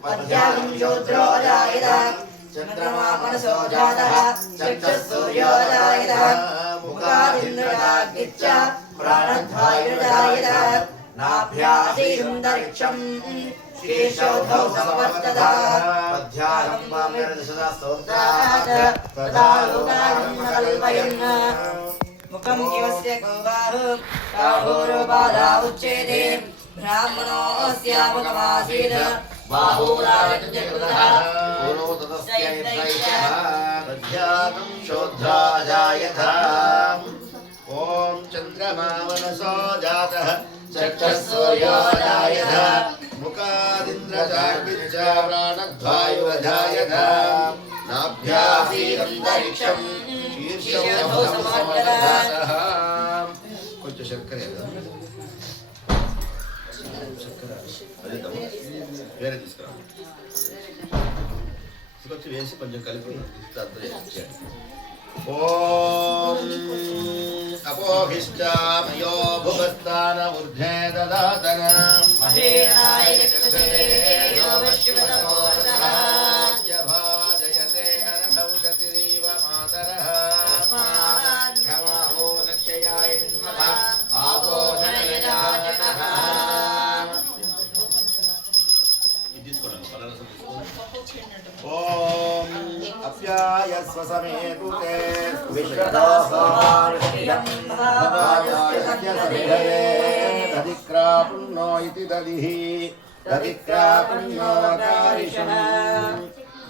మధ్యాహ్నం శూద్రో జాయత చంద్రమా మనసో జాతః చక్షుః సూర్యో జాయత ముఖాదింద్రజాగ్నిశ్చ ప్రాణధ్వాయుర్జాయత నాభ్యాసీరుందరిక్షం శీర్షోద్ధౌ సమవర్తదా మధ్యాహ్నం వామేర్దశదా స్తోత్రాత్ తదా లోకానం కల్పయన్ ముఖం కివస్య గౌబాహు గావోరుపాదా ఉచ్యేతే బ్రాహ్మణోస్యాముఖమాసీత్ బాహురాజన్యకృతః అధ్యాత్మం శోద్ధాజాయత. ఓం చంద్రమా మనసో జాతః చక్షుః సూర్యో జాయత ముఖాదింద్రజాగ్నిశ్చ ప్రాణధ్వాయురజాయత నాభ్యాసీరంతరిక్షం శీర్షౌ సమవర్తః. కొంచెం శర్కర అదే తమ్ముడు. వేరే తీసుకురా తీసుకొచ్చి వేసి కొంచెం కలిపి ఓం అపోహిష్టామయో భువస్థాన ఊర్ధ్వే దదాతన మహేనాయ చక్షుషే యో విశ్వతమోరసః భాజయతే అర్హౌషతిరీవ మాతరః తస్మాద్ క్షమాహో రక్షయాయన్మః ఆపోషణయజాయతః ఇది తీసుకోండి ఫలరసం తీసుకోండి. ఓం అప్యాయస్వ సమేతుతే విశ్వదాసోమారుష్టియం దధిక్రాపుణ్ణో ఇతి దధిః దధిక్రాపుణ్ణో కారిషం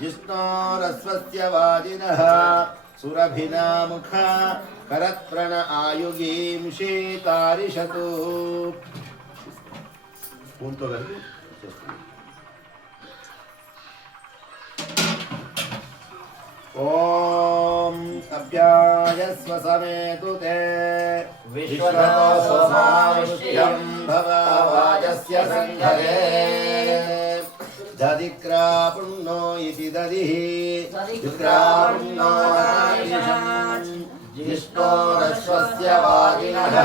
జిష్ణోరస్వస్య వాజినః సురభినాముఖ కరత్ప్రణ ఆయుగీం శీతారిషతు. స్పూన్తో కలిపి చేస్తుంది. ఓం అభ్యాయస్వ సమేతుతే విశ్వదాసోమారుష్ట్యం భవాజస్య సంఘరే దధిక్రాపుణ్ణో ఇతి దధిః దధిక్రాపుణ్ణో కారిషం జిష్ణోరశ్వస్య వాజినః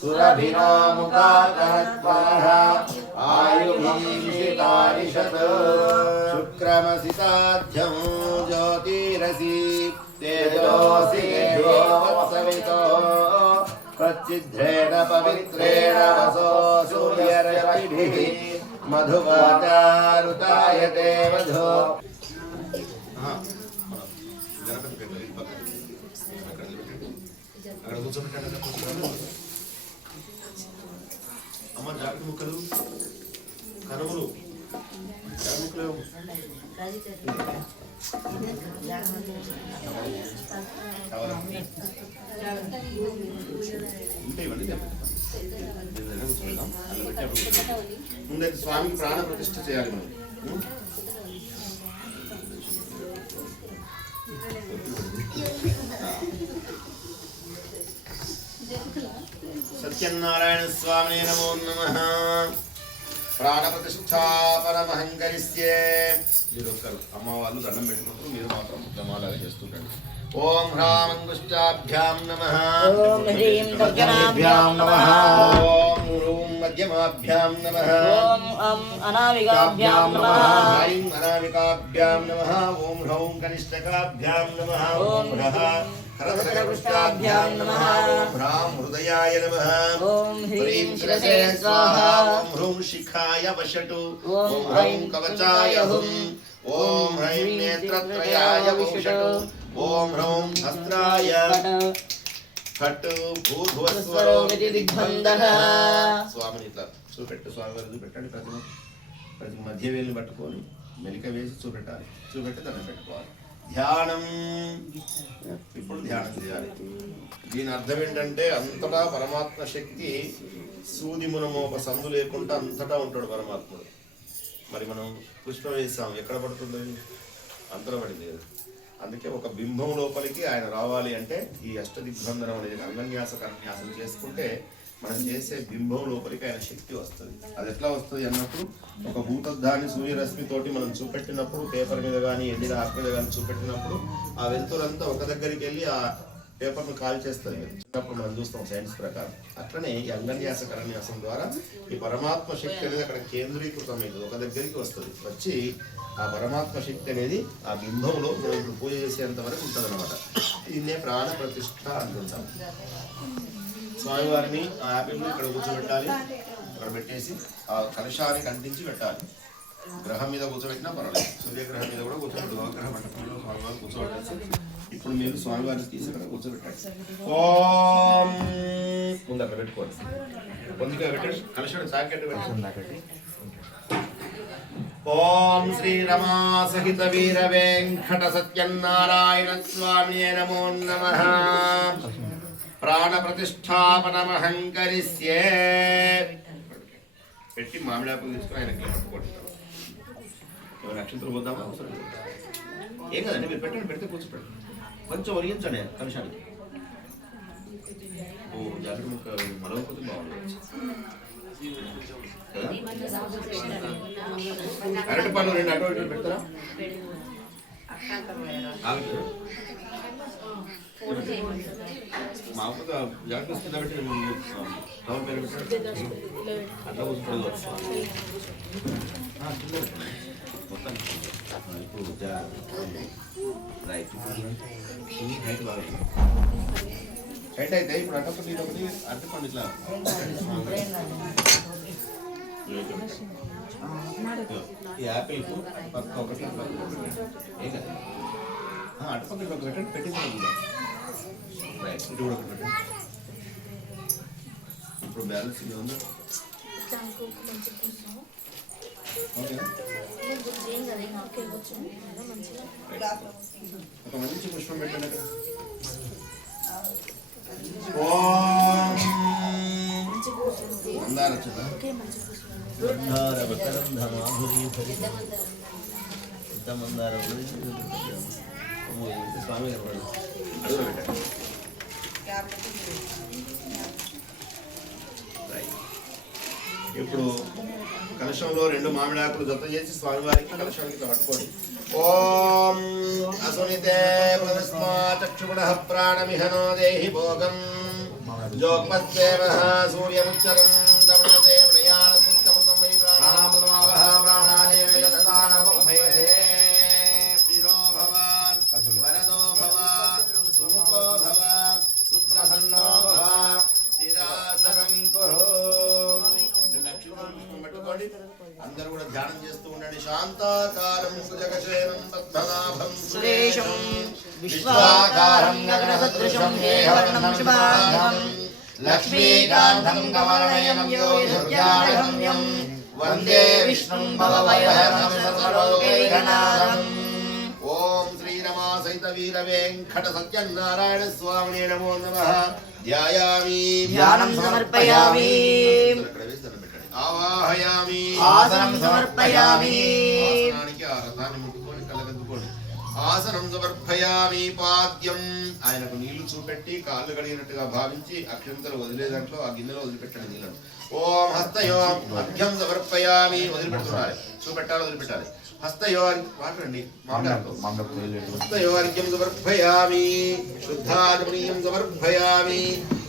సురభినో ముఖాకరత్వరః ఆయుభీషితారిషత్ శుక్రమసి సాధ్యం జ్యోతిరసి తేజోసి దేవో వత్సవితో ప్రచ్చిద్రేణ పవిత్రేణ వసో సూర్యరశ్మిభిః మధువాచారుతాయతే మధు. గణపతి పెట్టాలి ఈ పక్కన. అక్కడ కూర్చోబెట్టాలి. అమ్మ జాగ్రత్త ముక్కలు కనుమలు ముక్కలు ముందైతే స్వామికి ప్రాణ ప్రతిష్ఠ చేయాలి మనం. సత్యనారాయణ స్వామి నమో నమః. ప్రాణ ప్రతిష్టాపనమహంకరిస్తే మీరు ఒక్కరు అమ్మ వాళ్ళు దండం పెట్టుకుంటూ మీరు మాత్రం జమాలాగా చేస్తుంటండి. ఓం హ్రాం అంగుష్టాభ్యాం నమః. ఓం హ్రీం తర్జనాభ్యాం నమః. ఓం హ్రూం మధ్యమాభ్యాం నమః. ఓం అనామికాభ్యాం నమః. హ్రైం అనామికాభ్యాం నమః. ఓం హ్రౌం కనిష్టకాభ్యాం నమః. ఓం హ్రః కరధరకృష్టాభ్యాం నమః. ఓం హ్రాం హృదయాయ నమః. ఓం హ్రీం శిరసే స్వాహా. ఓం హ్రౌం శిఖాయ వషటు. ఓం హ్రౌం కవచాయ హుం. ఓం హ్రైం నేత్రత్రయాయ వషటు. ఓం హ్రౌం హస్త్రాయ ఫట్ భూభువస్వరో దిగ్బంధః. స్వామిని ఇట్లా చూపెట్టు. స్వామి వారు చూపెట్టండి. ప్రతి మధ్య వేలుని పట్టుకొని మెలిక వేసి చూపెట్టాలి. చూపెట్టి దాన్ని పెట్టుకోవాలి. ధ్యానం. ఇప్పుడు ధ్యానం చేయాలి. దీని అర్థం ఏంటంటే అంతటా పరమాత్మ శక్తి సూది మునము ఒక సందు లేకుండా అంతటా ఉంటాడు పరమాత్ముడు. మరి మనం పుష్పం వేసాం, ఎక్కడ పడుతుంది? అంతలో పడింది కదా. అందుకే ఒక బింబం లోపలికి ఆయన రావాలి అంటే ఈ అష్టదిగ్బంధనం అనేది అంగన్యాస కన్యాసం చేసుకుంటే మనం చేసే బింబం లోపలికి ఆయన శక్తి వస్తుంది. అది ఎట్లా వస్తుంది అన్నప్పుడు ఒక భూతద్దాన్ని సూర్యరశ్మితోటి మనం చూపెట్టినప్పుడు పేపర్ మీద కానీ ఎండిన ఆకు మీద కానీ చూపెట్టినప్పుడు ఆ వెలుతురంతా ఒక దగ్గరికి వెళ్ళి ఆ పేపర్ను కాల్ చేస్తుంది. చిన్నప్పుడు మనం చూస్తాం సైన్స్ ప్రకారం. అట్లనే ఈ అంగన్యాస కరన్యాసం ద్వారా ఈ పరమాత్మ శక్తి అనేది అక్కడ కేంద్రీకృతం అవుతుంది, ఒక దగ్గరికి వస్తుంది. వచ్చి ఆ పరమాత్మ శక్తి అనేది ఆ బింబంలో మనం ఇప్పుడు పూజ చేసేంత వరకు ఉంటుంది అనమాట. దీన్నే ప్రాణ ప్రతిష్ఠ అంటుంటాం. స్వామివారిని ఆ యాపిల్ ఇక్కడ కూర్చోబెట్టాలి. ఇక్కడ పెట్టేసి ఆ కలశానికి అంటించి పెట్టాలి. గ్రహం మీద కూర్చోబెట్టినా పర్వాలేదు, సూర్యగ్రహం మీద కూడా కూర్చోబెట్టు. నవగ్రహ మండపంలో స్వామివారిని కూర్చోబెట్టాలి. ఇప్పుడు మీరు స్వామివారిని తీసి ఇక్కడ కూర్చోబెట్టాలి. ఓం ముందు అక్కడ పెట్టుకోండి. పొందిగా పెట్టండి. కలశాన్ని సాకెట్ పెట్టి ఓం శ్రీ రమా సహిత వీర వెంకట సత్యనారాయణ స్వామి నమో నమః. ప్రాణ ప్రతిష్టాపనమహంకరిష్యే. పెట్టి మామిడాకులు తీసుకుని ఆయనకి పట్టుకోండి. ఏమైనా నక్షత్రం పోద్దామా? అవసరం లేదు. ఏం కదండి, మీరు పెట్టండి. పెడితే కూర్చోపెట్టండి. కొంచెం ఒరిగించండి కలశానికి. ఓ జాకెట్ ముక్క మరొకటి బాగుంది. అరటి పళ్ళు రెండు అటు ఇటు పెడతారా? మాకు జాకెట్ వస్తుంది కాబట్టి డౌన్ పేరు పెట్టారు. అట్లా కూర్చోలేదు మొత్తం. ఇప్పుడు రైట్ హైట్ బాగా హైట్ అయితే ఇప్పుడు అటొకటి ఇటొకటి అరటిపండు ఇట్లా ఈ యాపిల్కు పక్క ఒకటి ఏం కదా అటుపక్కన ఒక పెట్టండి. పెట్టింది రైట్. ఇది కూడా ఒకటి పెట్టండి. ఇప్పుడు బ్యాలెన్స్ ఇది ఉంది. ఓకేనా? ఒక మంచి పుష్పం పెట్టండి అక్కడ. ఓం మందార వచ్చేదా? మందార పెద్ద మందార స్వామి గారు అది కూడా పెట్టండి. ఇప్పుడు కలశంలో రెండు మామిడాకులు జత చేసి స్వామివారికి కలశానికి పట్టుకోండి. ఓం అసునితే ప్రదస్మా చక్షుగుణః ప్రాణమిహనో దేహి భోగం జోపస్దేవః సూర్యముచ్చరం తమనతే నయాన సుత్తమృతం వై ప్రాణామృతమావహ ప్రాణానేన యతదానమభయతే. ప్రిరో భవ వరదో భవ సుముఖో భవ సుప్రసన్నో భవ స్థిరాసనం కురు. పట్టుకోండి. అందరూ కూడా ధ్యానం చేస్తూ ఉండండి. శాంతాకారం భుజగశయనం పద్మనాభం సురేశం విశ్వాకారం గగనసదృశం ఏకవర్ణం శుభాంగం లక్ష్మీకాంతం కమలనయనం యోగిర్యాగమ్యం వందే విష్ణుం భవభయహరం సర్వలోకైకనాథం. ఓం శ్రీరమా సహిత వీర వెంకట సత్యనారాయణ స్వామినే నమో నమః. ధ్యాయామి ధ్యానం సమర్పయామి ఆవాహయామి ఆసనం సమర్పయామి ఆసనానికి ఆ రథాన్ని ముట్టుకొని కళ్ళగద్దుకోండి. ఆసనం సమర్పయామి పాద్యం ఆయనకు నీళ్లు చూపెట్టి కాళ్ళు కడిగినట్టుగా భావించి అక్షంతలు వదిలే దాంట్లో ఆ గిన్నెలో వదిలిపెట్టండి నీళ్ళను. ఓం హస్తయో అర్ఘ్యం సమర్పయామి వదిలిపెడుతున్నారు చూపెట్టాలి వదిలిపెట్టాలి. హస్తయో మాట్లాడండి హస్తయో అర్ఘ్యం సమర్పయామి శుద్ధాచమనీయం సమర్పయామి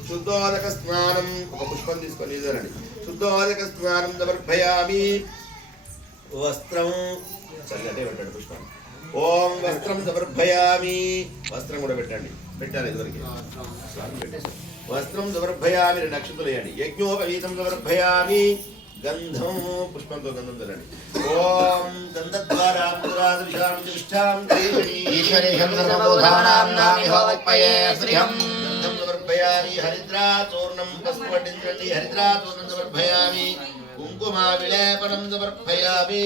శుద్ధోదక స్నానం ఒక పుష్పం తీసుకొని ఇదారండి. శుద్ధోదక స్నానం సమర్పయామి వస్త్రం చల్లటే పెట్టండి పుష్పాన్ని. ఓం వస్త్రం సమర్పయామి వస్త్రం కూడా పెట్టండి పెట్టాలి ఇదివరకు వస్త్రం సమర్పయామి 2 నక్షత్రాలు వేయండి. యజ్ఞోపవీతం సమర్పయామి గంధం పుష్పంతో గంధం చల్లండి. ఓం గంధద్వారా ముద్రాదృశాం జిష్టాం ఈశ్వరీశం సర్వభూతానాం నామిహోపయే శ్రీహం గంధం సమర్పయామి హరిద్రా చూర్ణం పసుపు పట్టించండి. హరిద్రా చూర్ణం సమర్పయామి కుంకుమా విలేపనం సమర్పయామి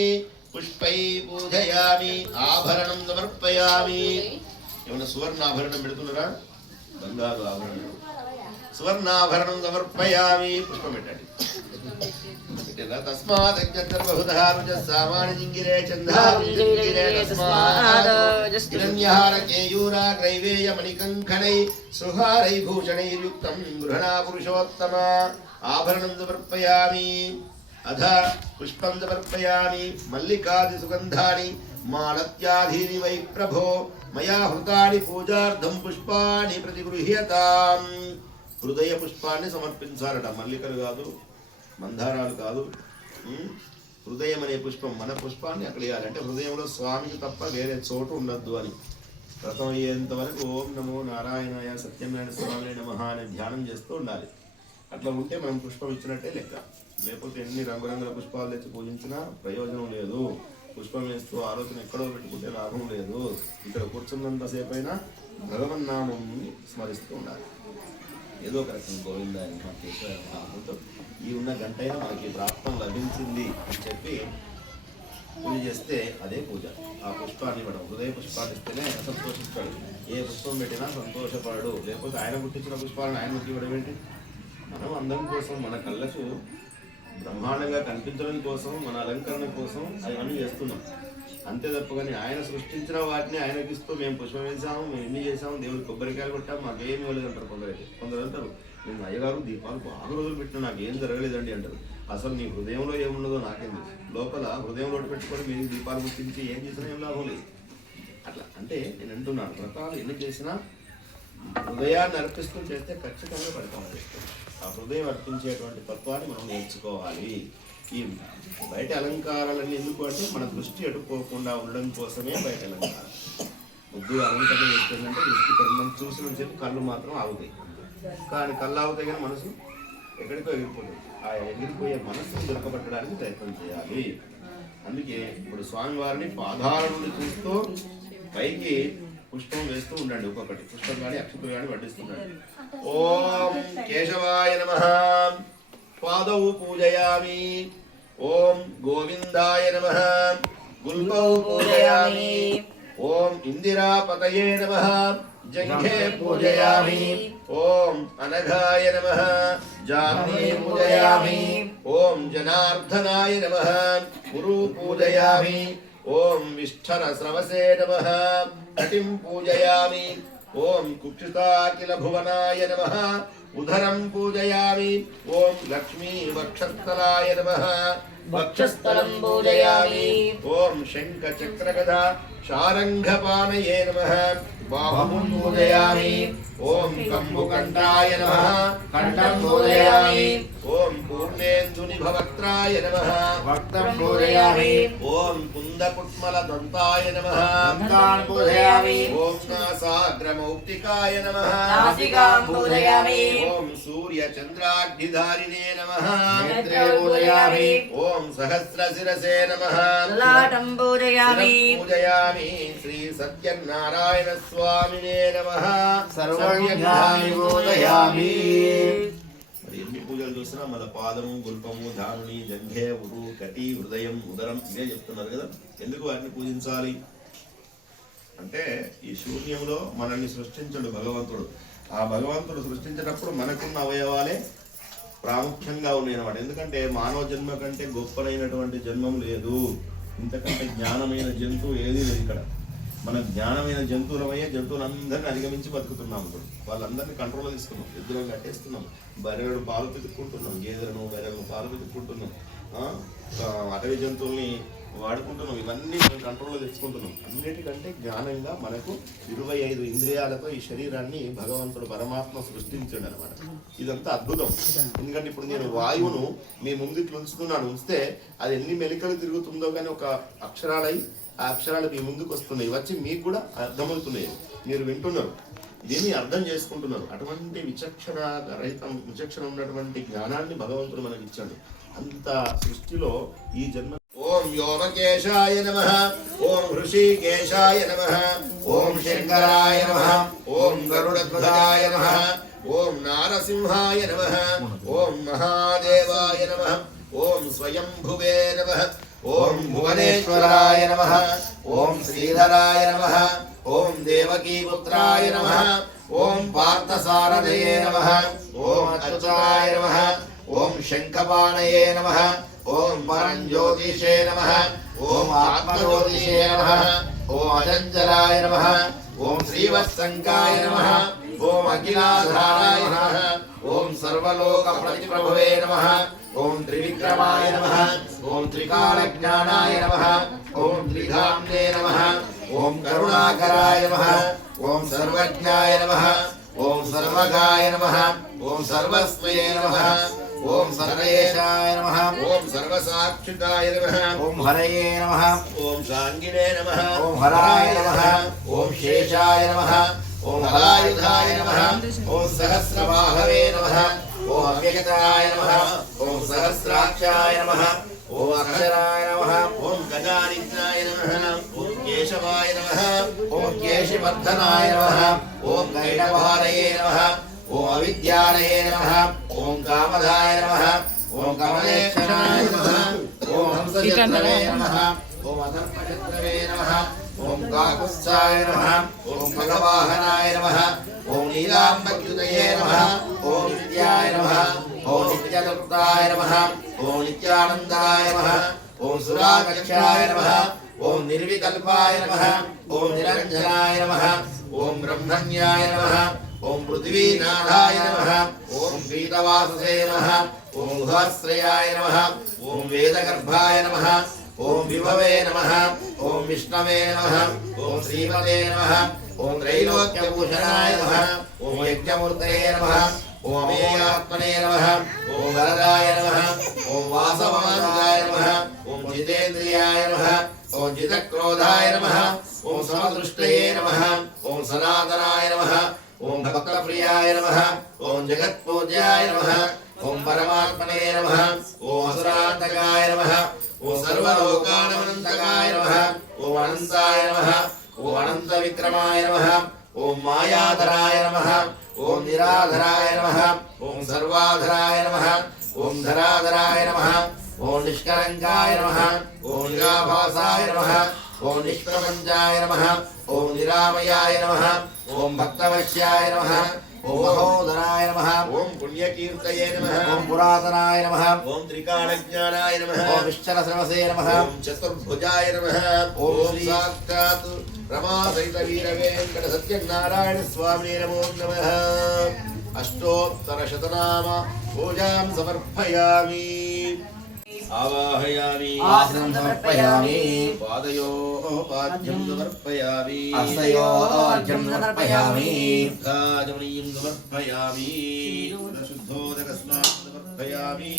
పుష్పై పూజయామి ఆభరణం సమర్పయామి. ఏమన్నా సువర్ణాభరణం పెడుతున్నారా? బంగారు ఆభరణం సువర్ణాభరణం సమర్పయామి పుష్పం పెట్టండి. తస్మాత్ సామాన్య జింగిరే చంద్రే తస్మాత్ కేయూరా గ్రైవేయ మణికంకణై సుహారై భూషణైర్యుక్తం గృహణా పురుషోత్తమ ఆభరణం సమర్పయామి. అధ పుష్పం సమర్పయామి మల్లికాది సుగంధాని మాలత్యాధీని వై ప్రభో మయా హృతాని పూజార్థం పుష్పాని ప్రతిగృహ్యతాం. హృదయ పుష్పాన్ని సమర్పించాలట. మల్లికలు కాదు మందారాలు కాదు. హృదయం అనే పుష్పం మన పుష్పాన్ని అక్కడ వేయాలంటే హృదయంలో స్వామికి తప్ప వేరే చోటు ఉండద్దు అని. వ్రతం అయ్యేంత వరకు ఓం నమో నారాయణాయ సత్యనారాయణ స్వామి నమః అని ధ్యానం చేస్తూ ఉండాలి. అట్లా ఉంటే మనం పుష్పం ఇచ్చినట్టే లెక్క. లేకపోతే ఎన్ని రంగురంగుల పుష్పాలు తెచ్చి పూజించినా ప్రయోజనం లేదు. పుష్పం వేస్తూ ఆలోచన ఎక్కడో పెట్టుకుంటే లాభం లేదు. ఇక్కడ కూర్చున్నంతసేపు అయినా భగవన్నామంని స్మరిస్తూ ఉండాలి. ఏదో ఒక రకం గోవిందా అనుకుంటూ ఈ ఉన్న గంటైనా మనకి ప్రాప్తం లభించింది అని చెప్పి పూజ చేస్తే అదే పూజ. ఆ పుష్పాన్ని ఇవ్వడం హృదయ పుష్పాన్ని ఇస్తేనే సంతోషిస్తాడు. ఏ పుష్పం పెట్టినా సంతోషపడు. లేకపోతే ఆయన పుట్టించిన పుష్పాలను ఆయన ముట్టి ఇవ్వడం ఏంటి? మనం అందరం కోసం మన కళ్ళకు బ్రహ్మాండంగా కనిపించడం కోసం మన అలంకరణ కోసం అవన్నీ చేస్తున్నాం అంతే తప్ప. కానీ ఆయన సృష్టించిన వాటిని ఆయనకి ఇస్తూ మేము పుష్పం వేసాము, మేము ఎన్ని చేసాము, దేవుడికి కొబ్బరికాయలు కొట్టాము, మాకేమి ఇవ్వలేదు అంటారు కొందరైతే. కొందరు అంటారు నేను అయ్యగారు దీపాలు 6 రోజులు పెట్టినా నాకు ఏం జరగలేదండి అంటారు. అసలు నీ హృదయంలో ఏమున్నదో నాకేంది. లోపల హృదయంలో పెట్టుకొని మీరు దీపాలు గుర్తించి ఏం చేసినా ఏం లాభం లేదు. అట్లా అంటే నేను అంటున్నాను వ్రతాలు ఎన్ని చేసినా హృదయాన్ని అర్పిస్తూ చేస్తే ఖచ్చితంగా ఫలితం చేస్తాం. ఆ హృదయం అర్పించేటువంటి తత్వాన్ని మనం నేర్చుకోవాలి. ఈ బయట అలంకారాలన్నీ ఎందుకు అంటే మన దృష్టి అడ్డుకోకుండా ఉండడం కోసమే బయట అలంకారం. ముద్దుగా అలంకరణ చేస్తుందంటే దృష్టి మనం చూసిన చెప్పి కళ్ళు మాత్రం ఆగుతాయి. కానీ కళ్ళు ఆగుతాయి కానీ మనసు ఎక్కడికో ఎగిరిపోతుంది. ఆ ఎగిరిపోయే మనసును దొరకబట్టడానికి ప్రయత్నం చేయాలి. అందుకే ఇప్పుడు స్వామివారిని పాదాల నుండి చూస్తూ పైకి పుష్పం వేస్తూ ఉండండి. ఒక్కొక్కటి పుష్పం కానీ అక్షతులు కానీ వడ్డిస్తుండండి. ఓం కేశవాయ నమః పాదౌ పూజయామి. ఓం గోవిందాయ నమః గుల్పౌ పూజయామి. ఓం ఇందిరాపతయే నమః జంఘే పూజయామి. ఓం అనఘాయ నమః జాహ్నే పూజయామి. ఓం జనార్దనాయ నమః గురు పూజయామి. ఓం విష్ఠర స్రవసే నమః కటిం పూజయామి. ఓం కుక్షితాకిల భువనాయ నమః ఉదరం పూజయామి. ఓం లక్ష్మీ వక్షస్థలాయ నమః వక్షస్థలం పూజయామి. ఓం శంఖ చక్ర గదా శారంగపానయే నమః బాహుం పూజయామి. ఓం కంబుకంఠాయ నమః కంఠం పూజయామి. ఓం पूर्णेन्दुनिभवक्त्राय नमः भक्तं पूजयामि ॐ कुन्दकुट्मलदन्ताय नमः दन्तान् पूजयामि ॐ नासाग्रमौक्तिकाय नमः नासिकां पूजयामि ॐ सूर्यचन्द्राग्निधारिणे नमः नेत्रे पूजयामि ॐ सहस्रशिरसे नमः ललाटं पूजयामि पूजयामि श्री सत्यनारायण स्वामिने नमः सर्वज्ञानि पूजयामि మరి ఎన్ని పూజలు చూసినా మన పాదము గుల్పము ధారుణి జంఘే ఉరు కటి హృదయం ఉదరం ఇవే చెప్తున్నారు కదా. ఎందుకు వాటిని పూజించాలి అంటే ఈ శూన్యంలో మనల్ని సృష్టించడు భగవంతుడు. ఆ భగవంతుడు సృష్టించినప్పుడు మనకున్న అవయవాలే ప్రాముఖ్యంగా ఉన్నాయి అన్నమాట. ఎందుకంటే మానవ జన్మ కంటే గొప్పనైనటువంటి జన్మం లేదు, ఇంతకంటే జ్ఞానమైన జంతువు ఏదీ లేదు ఇక్కడ. మన జ్ఞానమైన జంతువులమయ్యే జంతువులందరినీ అధిగమించి బతుకుతున్నాం. ఇప్పుడు వాళ్ళందరినీ కంట్రోల్లో తీసుకున్నాం, ఎద్దులను కట్టేస్తున్నాం, బర్రెలు పాలు పితుక్కుంటున్నాం, గేదెలను బర్రెలను పాలు పితుక్కుంటున్నాం, అటవీ జంతువుల్ని వాడుకుంటున్నాం. ఇవన్నీ మనం కంట్రోల్లో తెచ్చుకుంటున్నాం. అన్నిటికంటే జ్ఞానంగా మనకు 25 ఇంద్రియాలతో ఈ శరీరాన్ని భగవంతుడు పరమాత్మ సృష్టించాడు అనమాట. ఇదంతా అద్భుతం. ఎందుకంటే ఇప్పుడు నేను వాయువును మీ ముందుకు ఉంచుతున్నాను, ఉంచితే అది ఎన్ని మెలికలు తిరుగుతుందో కానీ ఒక అక్షరాలై ఆ అక్షరాలు మీ ముందుకు వస్తున్నాయి, వచ్చి మీకు కూడా అర్థమవుతున్నాయి, మీరు వింటున్నారు, దీన్ని అర్థం చేసుకుంటున్నారు. అటువంటి విచక్షణ ఉన్నటువంటి జ్ఞానాన్ని భగవంతుడు మనకి ఇచ్చాడు. అంత సృష్టిలో ఈ జన్మ ఓం వ్యోమకేశాయ నమః ఓం హృషికేశాయ నమః ఓం శంకరాయ నమః ఓం గరుడధ్వజాయ నమః ఓం నారసింహాయ నమః ఓం మహాదేవాయ నమః ఓం స్వయంభువే నమః ఓం భువనేశ్వరాయ నమః ఓం శ్రీధరాయ నమః ఓం దేవకీపుత్రాయ నమః ఓం పార్థసారథయే నమః ఓం అచ్యుతాయ నమః ఓం శంఖపాణయే నమః ఓం పరంజ్యోతిషే నమః ఓం ఆత్మజ్యోతిషే నమః ఓం అజంజలాయ నమః ఓం శ్రీవత్సంకాయ నమః ఓం అఖిలాధారాయ నమః ఓం సర్వలోక ప్రతిప్రభవే నమః ఓం త్రివిక్రమాయ నమః ఓం త్రికాలజ్ఞానాయ నమః ఓం త్రిధామ్నే నమః ఓం కరుణాకరాయ నమః ఓం సర్వజ్ఞాయ నమః ఓం సర్వగాయ నమః ఓం సర్వస్మయే నమః ఓం సర్వేశాయ నమః ఓం సర్వసాక్షికాయ నమః ఓం హరయే నమః ఓం సాంగినే నమః ఓం హరాయ నమః ఓం శేషాయ నమః ఓం హలాయుధాయ నమః ఓం సహస్రబాహవే నమః ఓం అవ్యక్తాయ నమః ఓం సహస్రాక్షాయ నమః ఓం అక్షరాయ నమః ఓం గజానిజ్ఞాయ నమః ఓం కేశవాయ నమః ఓం కేశవర్ధనాయ నమః ఓం కైటభారయే నమః ఓం అవిద్యాలయే నమః ఓం కామదాయ నమః ఓం కమలేక్షణాయ నమః ఓం హంసచంద్రవే నమః ఓం అధర్మచంద్రవే నమః ఓం కాకుత్సాయ నమః ఓం భగవాహనాయ నమః ఓం నీలాంబద్యుతయే నమః ఓం నిత్యాయ నమః ఓం నిత్యతృప్తాయ నమః ఓం నిత్యానందాయ నమః ఓం సురాకక్షాయ నమః ఓం నిర్వికల్పాయ నమః ఓం నిరంజనాయ నమః ఓం బ్రహ్మణ్యాయ నమః ఓం పృథివీనాథాయ నమః ఓం పీతవాససే నమః ఓం గుహాశ్రయాయ నమః ఓం వేదగర్భాయ నమః ఓం విభవే నమః ఓం విష్ణవే నమః ఓం శ్రీమతే నమః ఓం త్రైలోక్యభూషణాయ నమః ఓం యజ్ఞమూర్తయే నమః ఓం అమేయాత్మనే నమః ఓం వరదాయ నమః ఓం వాసవాసాయ నమః ఓం జితేంద్రియాయ నమః ఓం జితక్రోధాయ నమః ఓం సమదృష్టయే నమః ఓం సనాతనాయ నమః ఓం భక్తప్రియాయ నమః ఓం జగత్పూజ్యాయ నమః ఓం పరమాత్మనే నమః ఓం అసురాంతకాయ నమః ఓం సర్వలోకానమంతకాయ నమః ఓం అనంతాయ నమః ఓం అనంత విక్రమాయ నమః ఓం మాయాధరాయ నమః ఓం నిరాధరాయ నమః ఓం సర్వాధరాయ నమః ఓం ధరాధరాయ నమః ఓం నిష్కలంకాయ నమః ఓం నిరాభాసాయ నమః ఓం నిష్ప్రపంచాయ నమః ఓం నిరామయాయ నమః ఓం భక్తవశ్యాయ నమః ఓం మహోదరాయ నమః ఓం పుణ్యకీర్తయే నమః ఓం పురాతనాయ నమః ఓం త్రికాళజ్ఞానాయ నమః ఓం విశ్చరశ్రవసే నమః ఓం చతుర్భుజాయ నమః ఓం సాక్షాత్ రమా సహిత వీర వెంకట సత్యనారాయణ స్వామినే నమో నమః. అష్టోత్తర శతనామ పూజాం సమర్పయామి. ఆవాహయామి ఆసనం సమర్పయామి పాదయోః పాద్యం సమర్పయామి హస్తయోః అర్ఘ్యం సమర్పయామి రాజమణీయం సమర్పయామి శుద్ధోదకస్నానం సమర్పయామి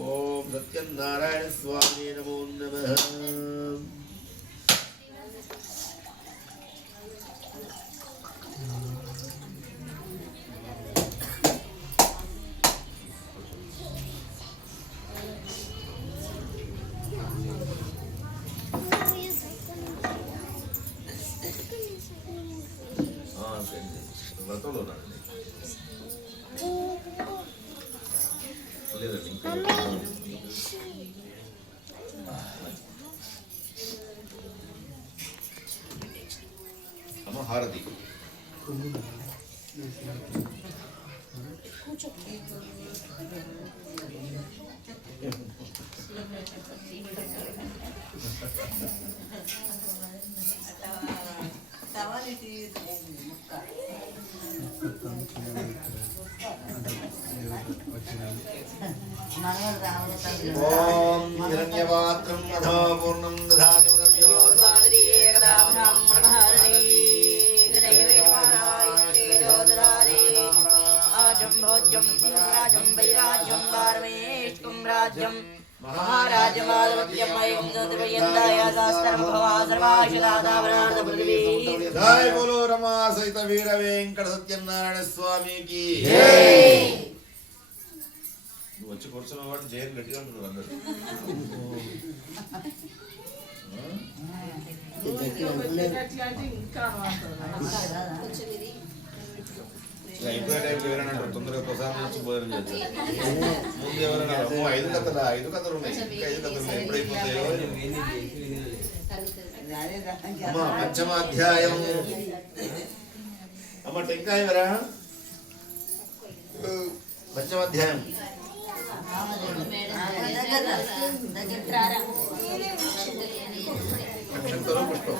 ఓం సత్యనారాయణ స్వామి నమో నమః. వ్రతంలో ఉన్నారండి లేదండి ఇంకా అమ్మ హారతి ఓం హిరణ్యపాత్రం అథో పూర్ణం దధాతి జై బోలో రమా సహిత వీర వెంకట సత్యనారాయణ స్వామికి నువ్వు వచ్చి కూర్చున్న వాడు జైలు గట్టిగా అంటున్నారు అందరు అయిపోయే టైంకి ఎవరైనా అంటారు తొందరగా ప్రసాదం నుంచి భోజనం చేస్తారు ముందు ఎవరైనా అమ్మో 5 కథలు ఉన్నాయి ఇంకా 5 కథలు ఉన్నాయి ఎప్పుడైపోతాయో అమ్మ పంచమాధ్యాయం అమ్మ టెంకాయ వరా పంచమాధ్యాయం అక్షంతరం పుష్పం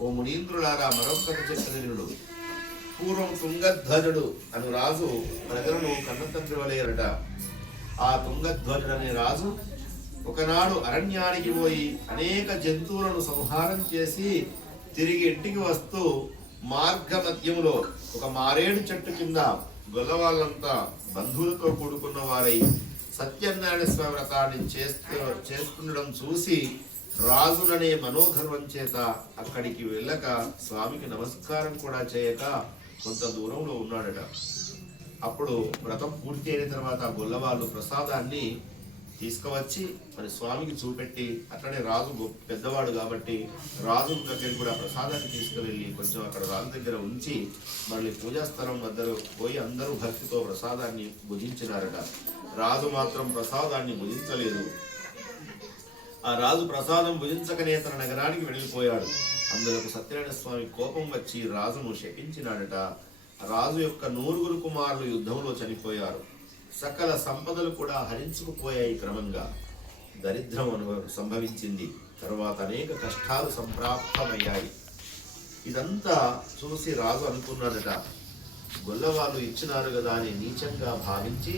ఓ మునీంద్రులారా మరొక చెప్పనుడు పూర్వం తుంగధ్వజుడు అను రాజు ప్రజలను కన్నతండ్రి వలెయరట. ఆ తుంగధ్వజుడు అనే రాజు ఒకనాడు అరణ్యానికి పోయి అనేక జంతువులను సంహారం చేసి తిరిగి ఇంటికి వస్తూ మార్గ మధ్యంలో ఒక మారేడు చెట్టు కింద గొల్లవాళ్ళంతా బంధువులతో కూడుకున్న వారై సత్యనారాయణ స్వామి వ్రతాన్ని చేస్తుండడం చూసి రాజులనే మనోగర్వం చేత అక్కడికి వెళ్ళక స్వామికి నమస్కారం కూడా చేయక కొంత దూరంలో ఉన్నాడట. అప్పుడు వ్రతం పూర్తి అయిన తర్వాత గొల్లవాళ్ళు ప్రసాదాన్ని తీసుకువచ్చి మరి స్వామికి చూపెట్టి, అట్లనే రాజు పెద్దవాడు కాబట్టి రాజు దగ్గరికి కూడా ప్రసాదాన్ని తీసుకువెళ్ళి కొంచెం అక్కడ రాజు దగ్గర ఉంచి మళ్ళీ పూజాస్థలం వద్దరు పోయి అందరూ భక్తితో ప్రసాదాన్ని భుజించినారట. రాజు మాత్రం ప్రసాదాన్ని భుజించలేదు. ఆ రాజు ప్రసాదం భుజించకనే తన నగరానికి వెళ్ళిపోయాడు. అందులకు సత్యనారాయణ స్వామి కోపం వచ్చి రాజును శపించినాడట. రాజు యొక్క 9 కుమారులు యుద్ధంలో చనిపోయారు. సకల సంపదలు కూడా హరించుకుపోయాయి. క్రమంగా దరిద్రం సంభవించింది. తర్వాత అనేక కష్టాలు సంప్రాప్తమయ్యాయి. ఇదంతా చూసి రాజు అనుకున్నాడట, గొల్లవాళ్ళు ఇచ్చినారు కదా అని నీచంగా భావించి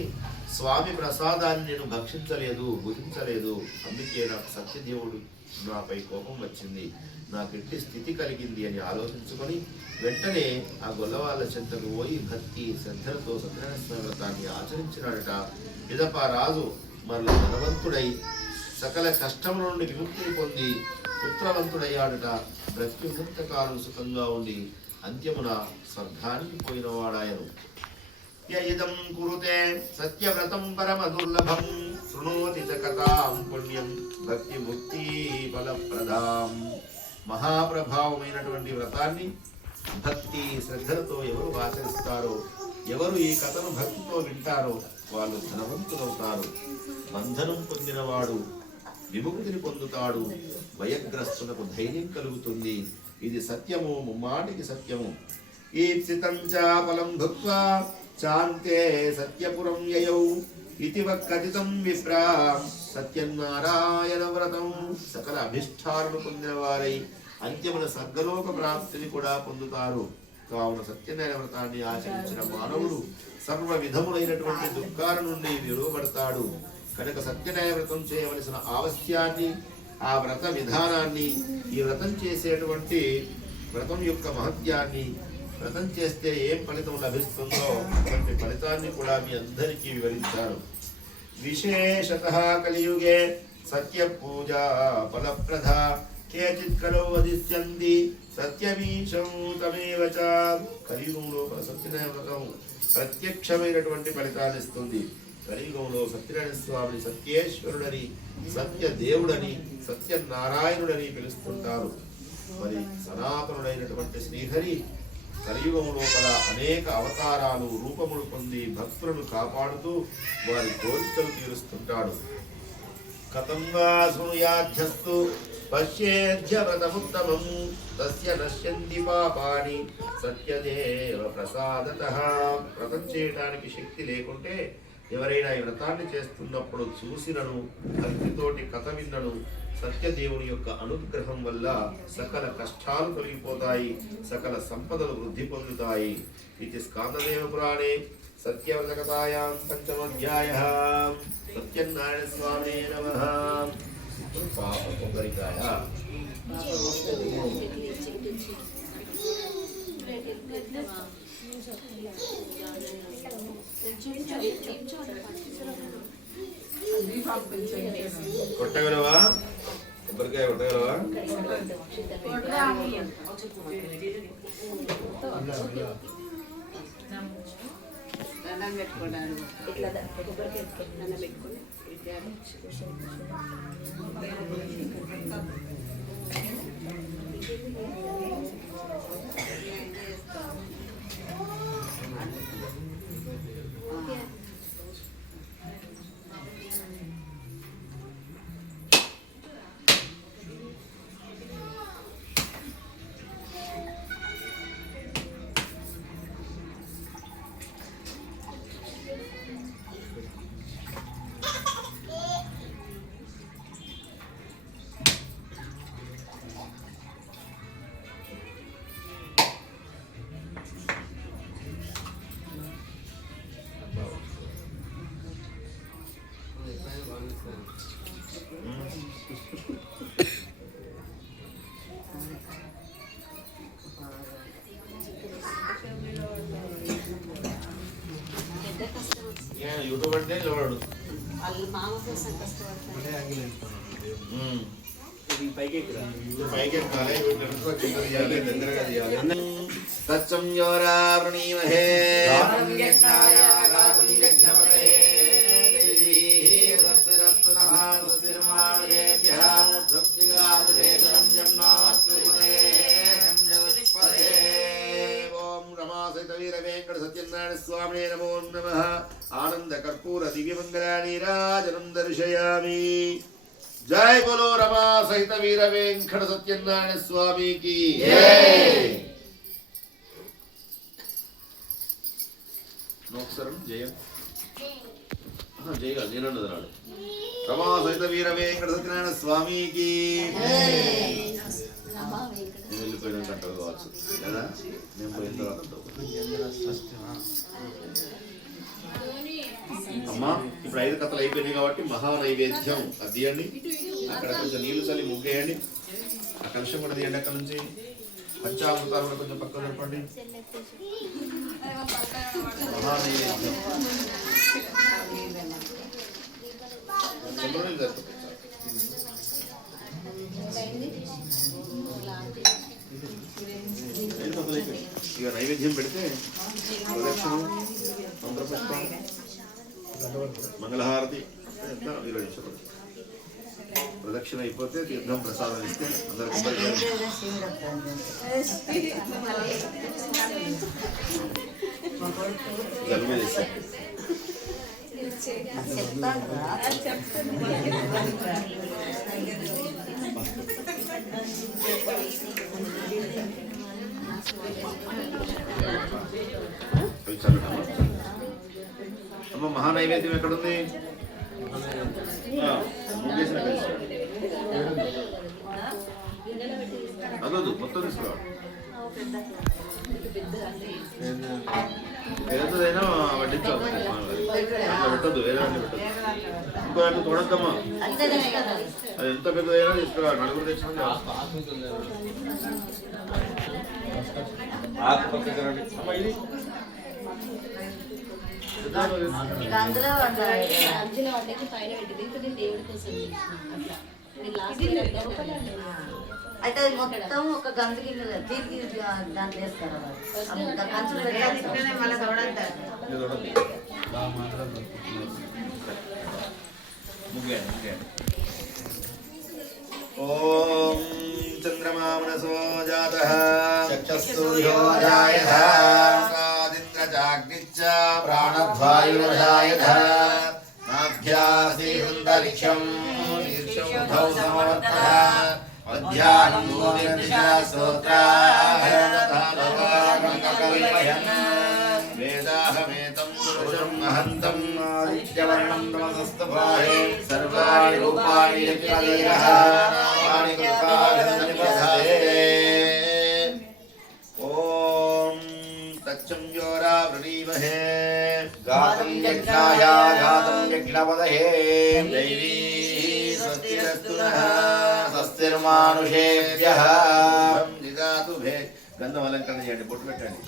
స్వామి ప్రసాదాన్ని నేను భక్షించలేదు, భుజించలేదు, అందుకే నాకు సత్యదేవుడు నాపై కోపం వచ్చింది, నాకు ఎట్టి స్థితి కలిగింది అని ఆలోచించుకొని వెంటనే ఆ గొల్లవాళ్ళ చెంతకు పోయి భక్తి శ్రద్ధలతో సత్యనారాయణ స్వామి వ్రతాన్ని ఆచరించినాడట. పిదప రాజు మరల ధనవంతుడై సకల కష్టముల నుండి విముక్తిని పొంది పుత్రవంతుడయ్యాడట. బ్రతికి కాలం సుఖంగా ఉండి అంత్యమున స్వర్గానికి పోయినవాడాయను. యయిదం కురుతే సత్యవ్రతం పరమ దుర్లభం శృణోతి చ కథాం పుణ్యం భక్తి ముక్తి ఫలప్రదాం. మహాప్రభావమైనటువంటి వ్రతాన్ని భక్తి శ్రద్ధలతో ఎవరు ఆచరిస్తారో, ఎవరు ఈ కథను భక్తితో వింటారో వాళ్ళు ధనవంతులవుతారు. బంధనం పొందినవాడు విముక్తిని పొందుతాడు. భయగ్రస్తులకు ధైర్యం కలుగుతుంది. ఇది సత్యము, ముమ్మాటికి సత్యము. ఈప్సితం చ ఫలం భుక్త్వా చాంతే సత్యపురం యయౌ ఇతి కథితం విప్రా. సత్యనారాయణ వ్రతం సకల అభిష్టాలను పొందిన వారై అంత్యమున స్వర్గలోక ప్రాప్తిని కూడా పొందుతారు. కావున సత్యనారాయణ వ్రతాన్ని ఆచరించిన మానవుడు సర్వ విధములైనటువంటి దుఃఖాల నుండి విడువబడతాడు. కనుక సత్యనారాయణ వ్రతం చేయవలసిన ఆవశ్యాన్ని, ఆ వ్రత విధానాన్ని, ఈ వ్రతం చేసేటువంటి వ్రతం యొక్క మహత్యాన్ని, వ్రతం చేస్తే ఏం ఫలితం లభిస్తుందో అటువంటి ఫలితాన్ని కూడా మీ అందరికీ వివరించారు. విశేషతః కలియుగే సత్య పూజా ఫలప్రద కేచిత్ కలో వదిష్యంతి సత్యమీశం తమేవ చ. కలియుగంలో సత్యనారాయణ వ్రతం ప్రత్యక్షమైనటువంటి ఫలితాన్ని ఇస్తుంది. కలియుగంలో సత్యనారాయణ స్వామిని సత్యేశ్వరుడని, సత్యదేవుడని, సత్యనారాయణుడని పిలుస్తుంటారు. మరి సనాతనుడైనటువంటి శ్రీహరి కలియుగం లోపల అనేక అవతారాలు, రూపములు పొంది భక్తులను కాపాడుతూ వారి కోరికలు తీరుస్తుంటాడు. కథం వా శృణుయాధ్యస్తు పశ్యేధ్య వ్రతముత్తమం తస్య నశ్యంతి పాపాని సత్యదేవ ప్రసాదతః. వ్రతం చేయడానికి శక్తి లేకుంటే ఎవరైనా ఈ వ్రతాన్ని చేస్తున్నప్పుడు చూసినను, భక్తితోటి కథ విన్నను సత్యదేవుని యొక్క అనుగ్రహం వల్ల సకల కష్టాలు తొలగిపోతాయి, సకల సంపదలు వృద్ధి పొందుతాయి. ఇది స్కాందదేవ పురాణే సత్యవ్రతకథాయాం పంచమధ్యాయః. సత్యనారాయణ స్వామినే నమః. పాప కొబ్బరికాయ. కొట్టగలవా? కొబ్బరికాయ కొట్టగలవా? యూట్యూబ్ అంటే చూడడు. పైకి ఎక్కాలి, దగ్గరగా చేయాలి. తచ్చంయోరావృణీమహే వీరవేంకట సత్యనారాయణ స్వామినే నమో నమః. ఆనంద కర్పూర దివ్యమంగళానీరాజనం దర్శయామి. జై బోలో రమా సహిత వీర వెంకట సత్యనారాయణ స్వామికి నోక్షరం జయం. జయ నేనన్నది నాడు. రమా సహిత వీర వెంకట సత్యనారాయణ స్వామికి. వెళ్ళిపోయినాక అంటారు కావచ్చు కదా, నేను పోయిన తర్వాత అమ్మా. ఇప్పుడు 5 కథలు అయిపోయినాయి కాబట్టి మహా నైవేద్యం అది తీయండి. అక్కడ కొంచెం నీళ్లు చల్లి ముగ్గేయండి. ఆ కలుషం కూడా తీయండి. అక్కడ నుంచి పంచామృతాలు కూడా కొంచెం పక్కన చెప్పండి. మహా నైవేద్యం ఇక నైవేద్యం పెడితే ప్రదక్షిణం, మంత్రపుష్పం, మంగళహారతి ఎంత 20 నిమిషాలు ప్రదక్షిణ అయిపోతే తీర్థం ప్రసాదం ఇస్తే అందరు జలుబు చేస్తారు. అమ్మ మహానైవేద్యం ఎక్కడుంది? అదొద్దు, మొత్తం తీసుకురావాలి. ఏదైనా వడ్డించాలి పెట్టద్దు, వేరే వాటిని పెట్టద్దు. ఇంకో దాంట్లో తోడద్దమ్మా, అది ఎంత పెద్దదైనా తీసుకురా, నలుగురు తెచ్చిన అందులో పైన పెట్టింది ఇంకా నేను దేవుడి కోసం అట్లా నేను లాస్ట్ అయితే అది మొత్తం ఒక గంజు గిన్నె తీరికి దాంట్లో వేస్తారు కంచులు పెట్టాలి మళ్ళీ తోడంటారు. ఓం చంద్రమా మనసో జాతః చక్షుసూర్యో జాయత ఆదిత్రచాగ్నిశ్చ ప్రాణధ్వాయుర్జాయత నాభ్యాసీరుందరిక్షం శీర్షౌధౌ సమవర్తః అధ్యానం భూమిర్దిశా స్తోత్రాహరణతాలోకాకంకల్పయన్ వేదాహమేతం పురుషం మహంతం ఆదిత్యవర్ణం తమసస్తభాయే సర్వాణి రూపాణి యజ్ఞదేహ నామాని కృపాభిర్నిపధతే. ఓం తచ్చం యోరా వృణీమహే గాతం యజ్ఞాయ గాతం యజ్ఞపదహే దైవీ స్వస్తిరస్తు నః స్వస్తిర్మానుషేభ్యః దిదాతు భే. గంధం అలంకరణ చేయండి, బొట్టు పెట్టండి.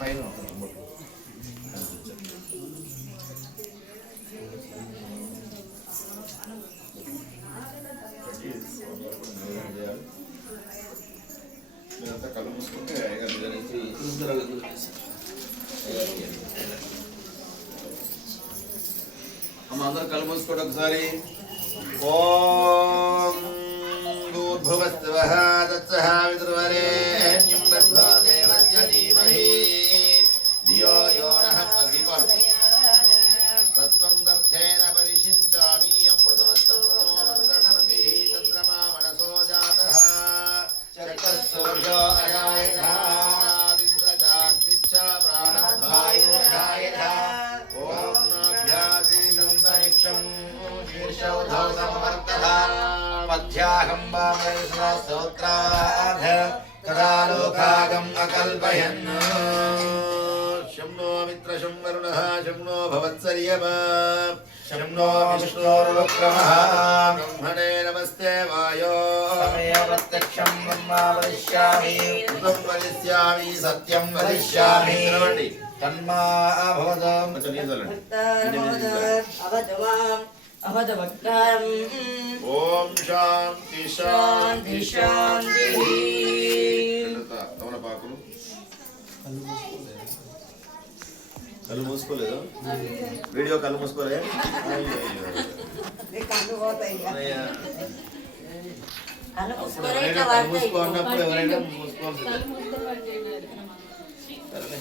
పైన బొట్టు. మీరంతా కళ్ళు మూసుకుంటే అయ్యగారు మీద నుంచి అమ్మ అందరూ కళ్ళు మూసుకోండి ఒకసారి. ఓం భూర్భువస్సువః తత్సః వితుర్వరేణ్యం భర్గో దేవస్య ధీమహి ధియో యో నః ప్రతిపదతి. తత్వం దర్థేన పరిషించామి అమృతమస్తమృతోమస్రణమతి చంద్రమా మనసో జాతః చక్షుసూర్యో అజాయత ఆదిత్రచాగ్నిశ్చ ప్రాణధ్వాయుర్జాయత. ఓం నాభ్యాసీదంతరిక్షం శీర్షౌధౌ సమవర్తః మధ్యాహం వామేశ్వర స్తోత్రాధ తదా లోకాగం అకల్పయన్. శం నో మిత్రశం వరుణః శం నో భవత్సర్యమా శం నో విష్ణోర్వక్రమః. బ్రహ్మణే నమస్తే వాయో ప్రత్యక్షం బ్రహ్మా వదిష్యామి కృతం వదిష్యామి సత్యం వదిష్యామి. నిలవండి. తన్మా అభవదం కొంచెం నీళ్ళు చల్లండి. అవధవక్తారం ఓం శాంతి శాంతి శాంతి తమలపాకులు. కళ్ళు మూసుకోలేదు, వీడియో కళ్ళు మూసుకోలే. అయ్యో. కళ్ళు ఎవరైనా కళ్ళు మూసుకోన్నప్పుడు ఎవరైనా మూసుకోవాల్సిందే. సరేలే.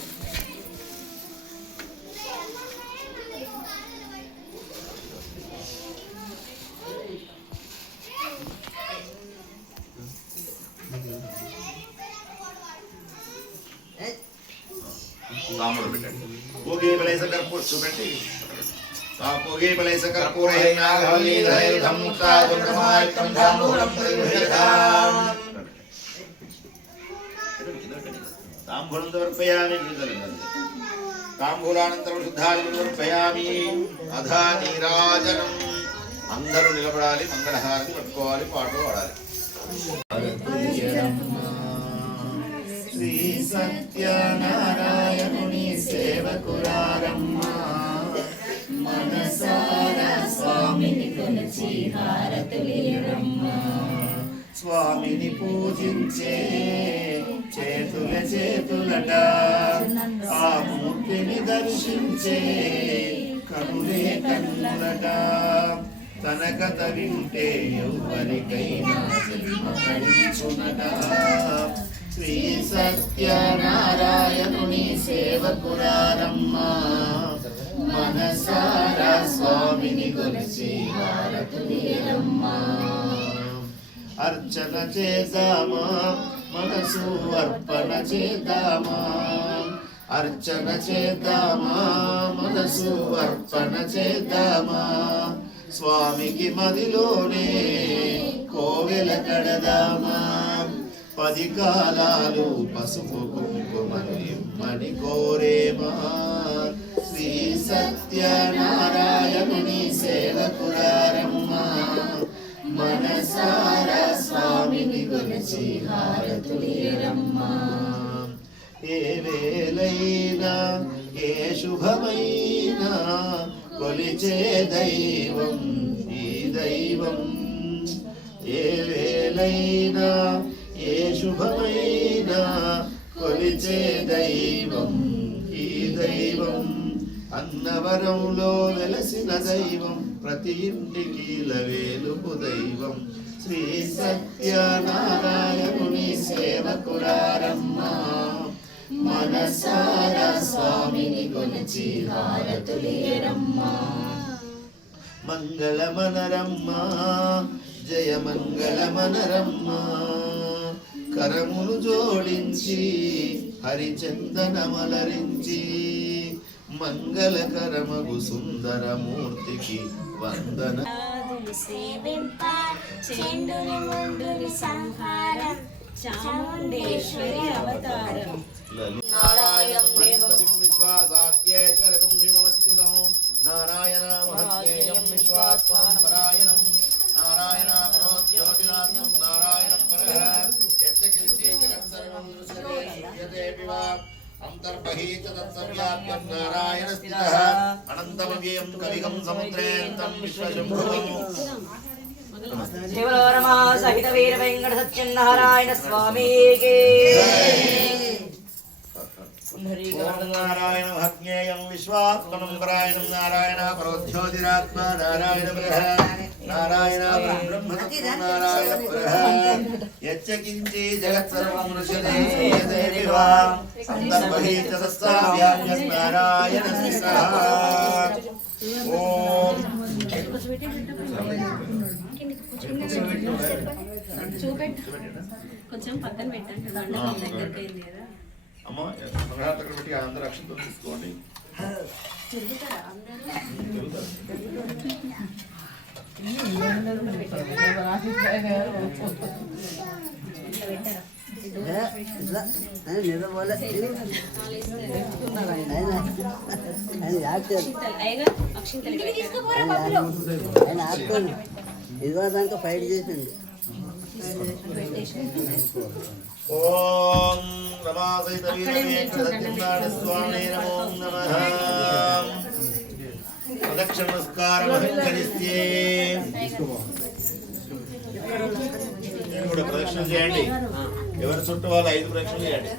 రాముడు పెట్టండి. పోగే బలైస కర్పూర చూపెట్టి పోగే బలైస కర్పూర తాంబూలం సమర్పయామి. తాంబూలానంతరం శుద్ధాలను సమర్పయామి. అధా నీరాజనం. అందరూ నిలబడాలి, మంగళహారతి పట్టుకోవాలి, పాట పాడాలి. శ్రీ సత్యనారాయణుని సేవకురారమ్మా మనసారా స్వామిని కొలిచి హారతులీరమ్మా. స్వామిని పూజించే చేతుల చేతులట, ఆ మూర్తిని దర్శించే కనులే కన్నులట. తన కథ వింటే ఎవరికైనా జన్మ ఫలించునట. శ్రీ సత్యనారాయణుని సేవకురారమ్మ, మనసారా స్వామిని కొలిచి హారతులియరమ్మా. అర్చన చేద్దామా, మనసు అర్పణ చేద్దామా. అర్చన చేద్దామా, మనసు అర్పణ చేద్దామా. స్వామికి మదిలోనే కోవెల కడదామా. 10 కాలాలు పసుపు కుంకుమను ఇమ్మని కోరేమా. శ్రీ సత్యనారాయణుని సేవకురారమ్మా, మనసారా స్వామిని కొలిచి హారతులియరమ్మా. ఏ వేళైనా ఏ శుభమైనా కొలిచే దైవం ఈ దైవం. ఏ వేళైనా ఏ శుభమైనా కొలిచే దైవం ఈ దైవం. అన్నవరంలో వెలసిన దైవం, ప్రతి ఇంటికి లవేలుపు దైవం. శ్రీ సత్యనారాయణుని సేవకురారమ్మా, మనసారా స్వామిని కొలిచి హారతులియరమ్మా. మంగళమనరమ్మా, జయ మంగళమనరమ్మా. కరములు జోడించి హరిచందనమలరించి, మంగళకరమగు సుందరమూర్తికి వందన. సేవింప చెండుని ముందుని సంహారం, చాముండేశ్వరి అవతారం. నారాయణం దేవతం విశ్వాసాద్యేశ్వరకం శివమచ్యుతం. నారాయణ మహత్యేయం విశ్వాత్మానం పరాయణం. నారాయణ పరో జ్యోతిరాత్మం నారాయణ పరః. యజ్ఞకిల్చి జగత్సర్వం దృశ్యతే సూర్యతే వివా. అంతర్బహీచ తత్సవ్యాప్యం నారాయణ స్థితః. అనంతమవ్యయం కవిగం సముద్రేంతం విశ్వశంభువం. శివలోరమా సహిత వీర వెంకట సత్యనారాయణ స్వామికి. నారాయణ మహత్యేయం విశ్వాత్మనం పరాయణం. నారాయణ పరోజ్యోతిరాత్మా నారాయణ పరః. నారాయణ బ్రహ్మతత్వం నారాయణ పరః. యచ్చకించి జగత్సర్వం దృశ్యతే సూర్యతే వివా. అంతర్బహీచ తత్సవ్యాప్యం నారాయణ స్థితః. ఓం చూపెట్టు కొంచెం పక్కన పెట్టండి. మండపం దగ్గరికి అయింది కదా. అమ్మ సంగ్రహార్థకం పెట్టి అందరూ అక్షంతలు తీసుకోండి. తిరుగుతారా అందరూ? ఇదిగోదానికి ఫైట్ చేసింది. ఓం రమాసహిత వీరవేంకట సత్యనారాయణ స్వామి నమో నమః. ప్రదక్షిణ నమస్కారం అహంకరిస్తే కూడా ప్రదక్షిణ చేయండి. ఎవరి చుట్టూ వాళ్ళు 5 ప్రదక్షిణ చేయండి.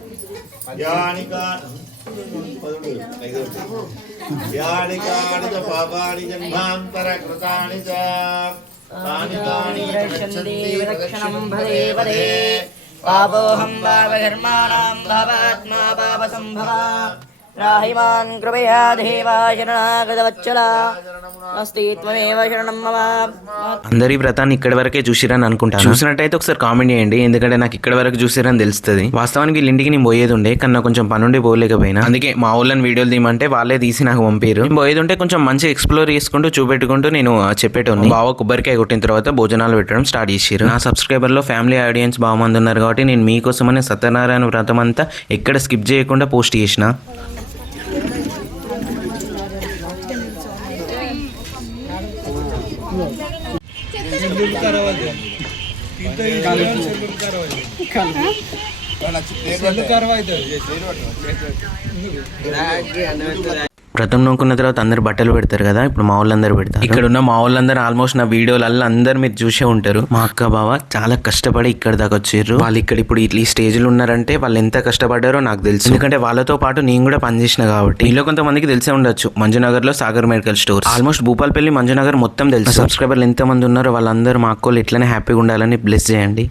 యానికాని చ పాపాని జన్మాంతర కృతాని చ తాని తాని గచ్చంతి ప్రదక్షిణం పదే పదే. పాపోహం పాపకర్మాణం పాపాత్మా పాపసంభవ. రాహిమాన్ కృపయా దేవా శరణాగతవత్సలా. నమస్తే త్వమేవ శరణం మమ. అందరి వ్రతాన్ని ఇక్కడి వరకే చూసిరని అనుకుంటాను. చూసినట్టయితే ఒకసారి కామెంట్ చేయండి, ఎందుకంటే నాకు ఇక్కడ వరకు చూసిరని తెలుస్తుంది. వాస్తవానికి వీళ్ళ ఇంటికి నేను పోయేది ఉండే, కానీ నాకు కొంచెం పనుండి పోలేకపోయినా. అందుకే మా ఊళ్ళని వీడియోలు తీయమంటే వాళ్ళే తీసి నాకు పంపారు. పోయేది ఉంటే కొంచెం మంచిగా ఎక్స్ప్లోర్ చేసుకుంటూ చూపెట్టుకుంటూ నేను చెప్పేటోని. బావ కొబ్బరికాయ కొట్టిన తర్వాత భోజనాలు పెట్టడం స్టార్ట్ చేసారు. నా సబ్స్క్రైబర్ లో ఫ్యామిలీ ఆడియన్స్ బాగా మంది ఉన్నారు కాబట్టి నేను మీకోసమనే సత్యనారాయణ వ్రతం అంతా ఎక్కడ స్కిప్ చేయకుండా పోస్ట్ చేసిన. వ్రతం నూకున్న తర్వాత అందరు బట్టలు పెడతారు కదా, ఇప్పుడు మా వాళ్ళందరూ పెడతారు. ఇక్కడ ఉన్న మా వాళ్ళందరూ ఆల్మోస్ట్ నా వీడియోలలో అందరు మీరు చూసే ఉంటారు. మా అక్క బావ చాలా కష్టపడి ఇక్కడ దాకా వచ్చారు. వాళ్ళు ఇక్కడ ఇప్పుడు ఈ స్టేజ్లో ఉన్నారంటే వాళ్ళు ఎంత కష్టపడ్డారో నాకు తెలుసు, ఎందుకంటే వాళ్ళతో పాటు నేను కూడా పనిచేసిన కాబట్టి. మీలో కొంతమందికి తెలిసే ఉండొచ్చు, మంజునగర్ లో Sagar medical store. Almost Bhupalpalli Manjunagar మొత్తం తెలుసు. సబ్స్క్రైబర్లు ఎంత మంది ఉన్నారో వాళ్ళందరూ మా అక్కలు ఇట్లనే హ్యాపీగా ఉండాలని బ్లెస్ చేయండి.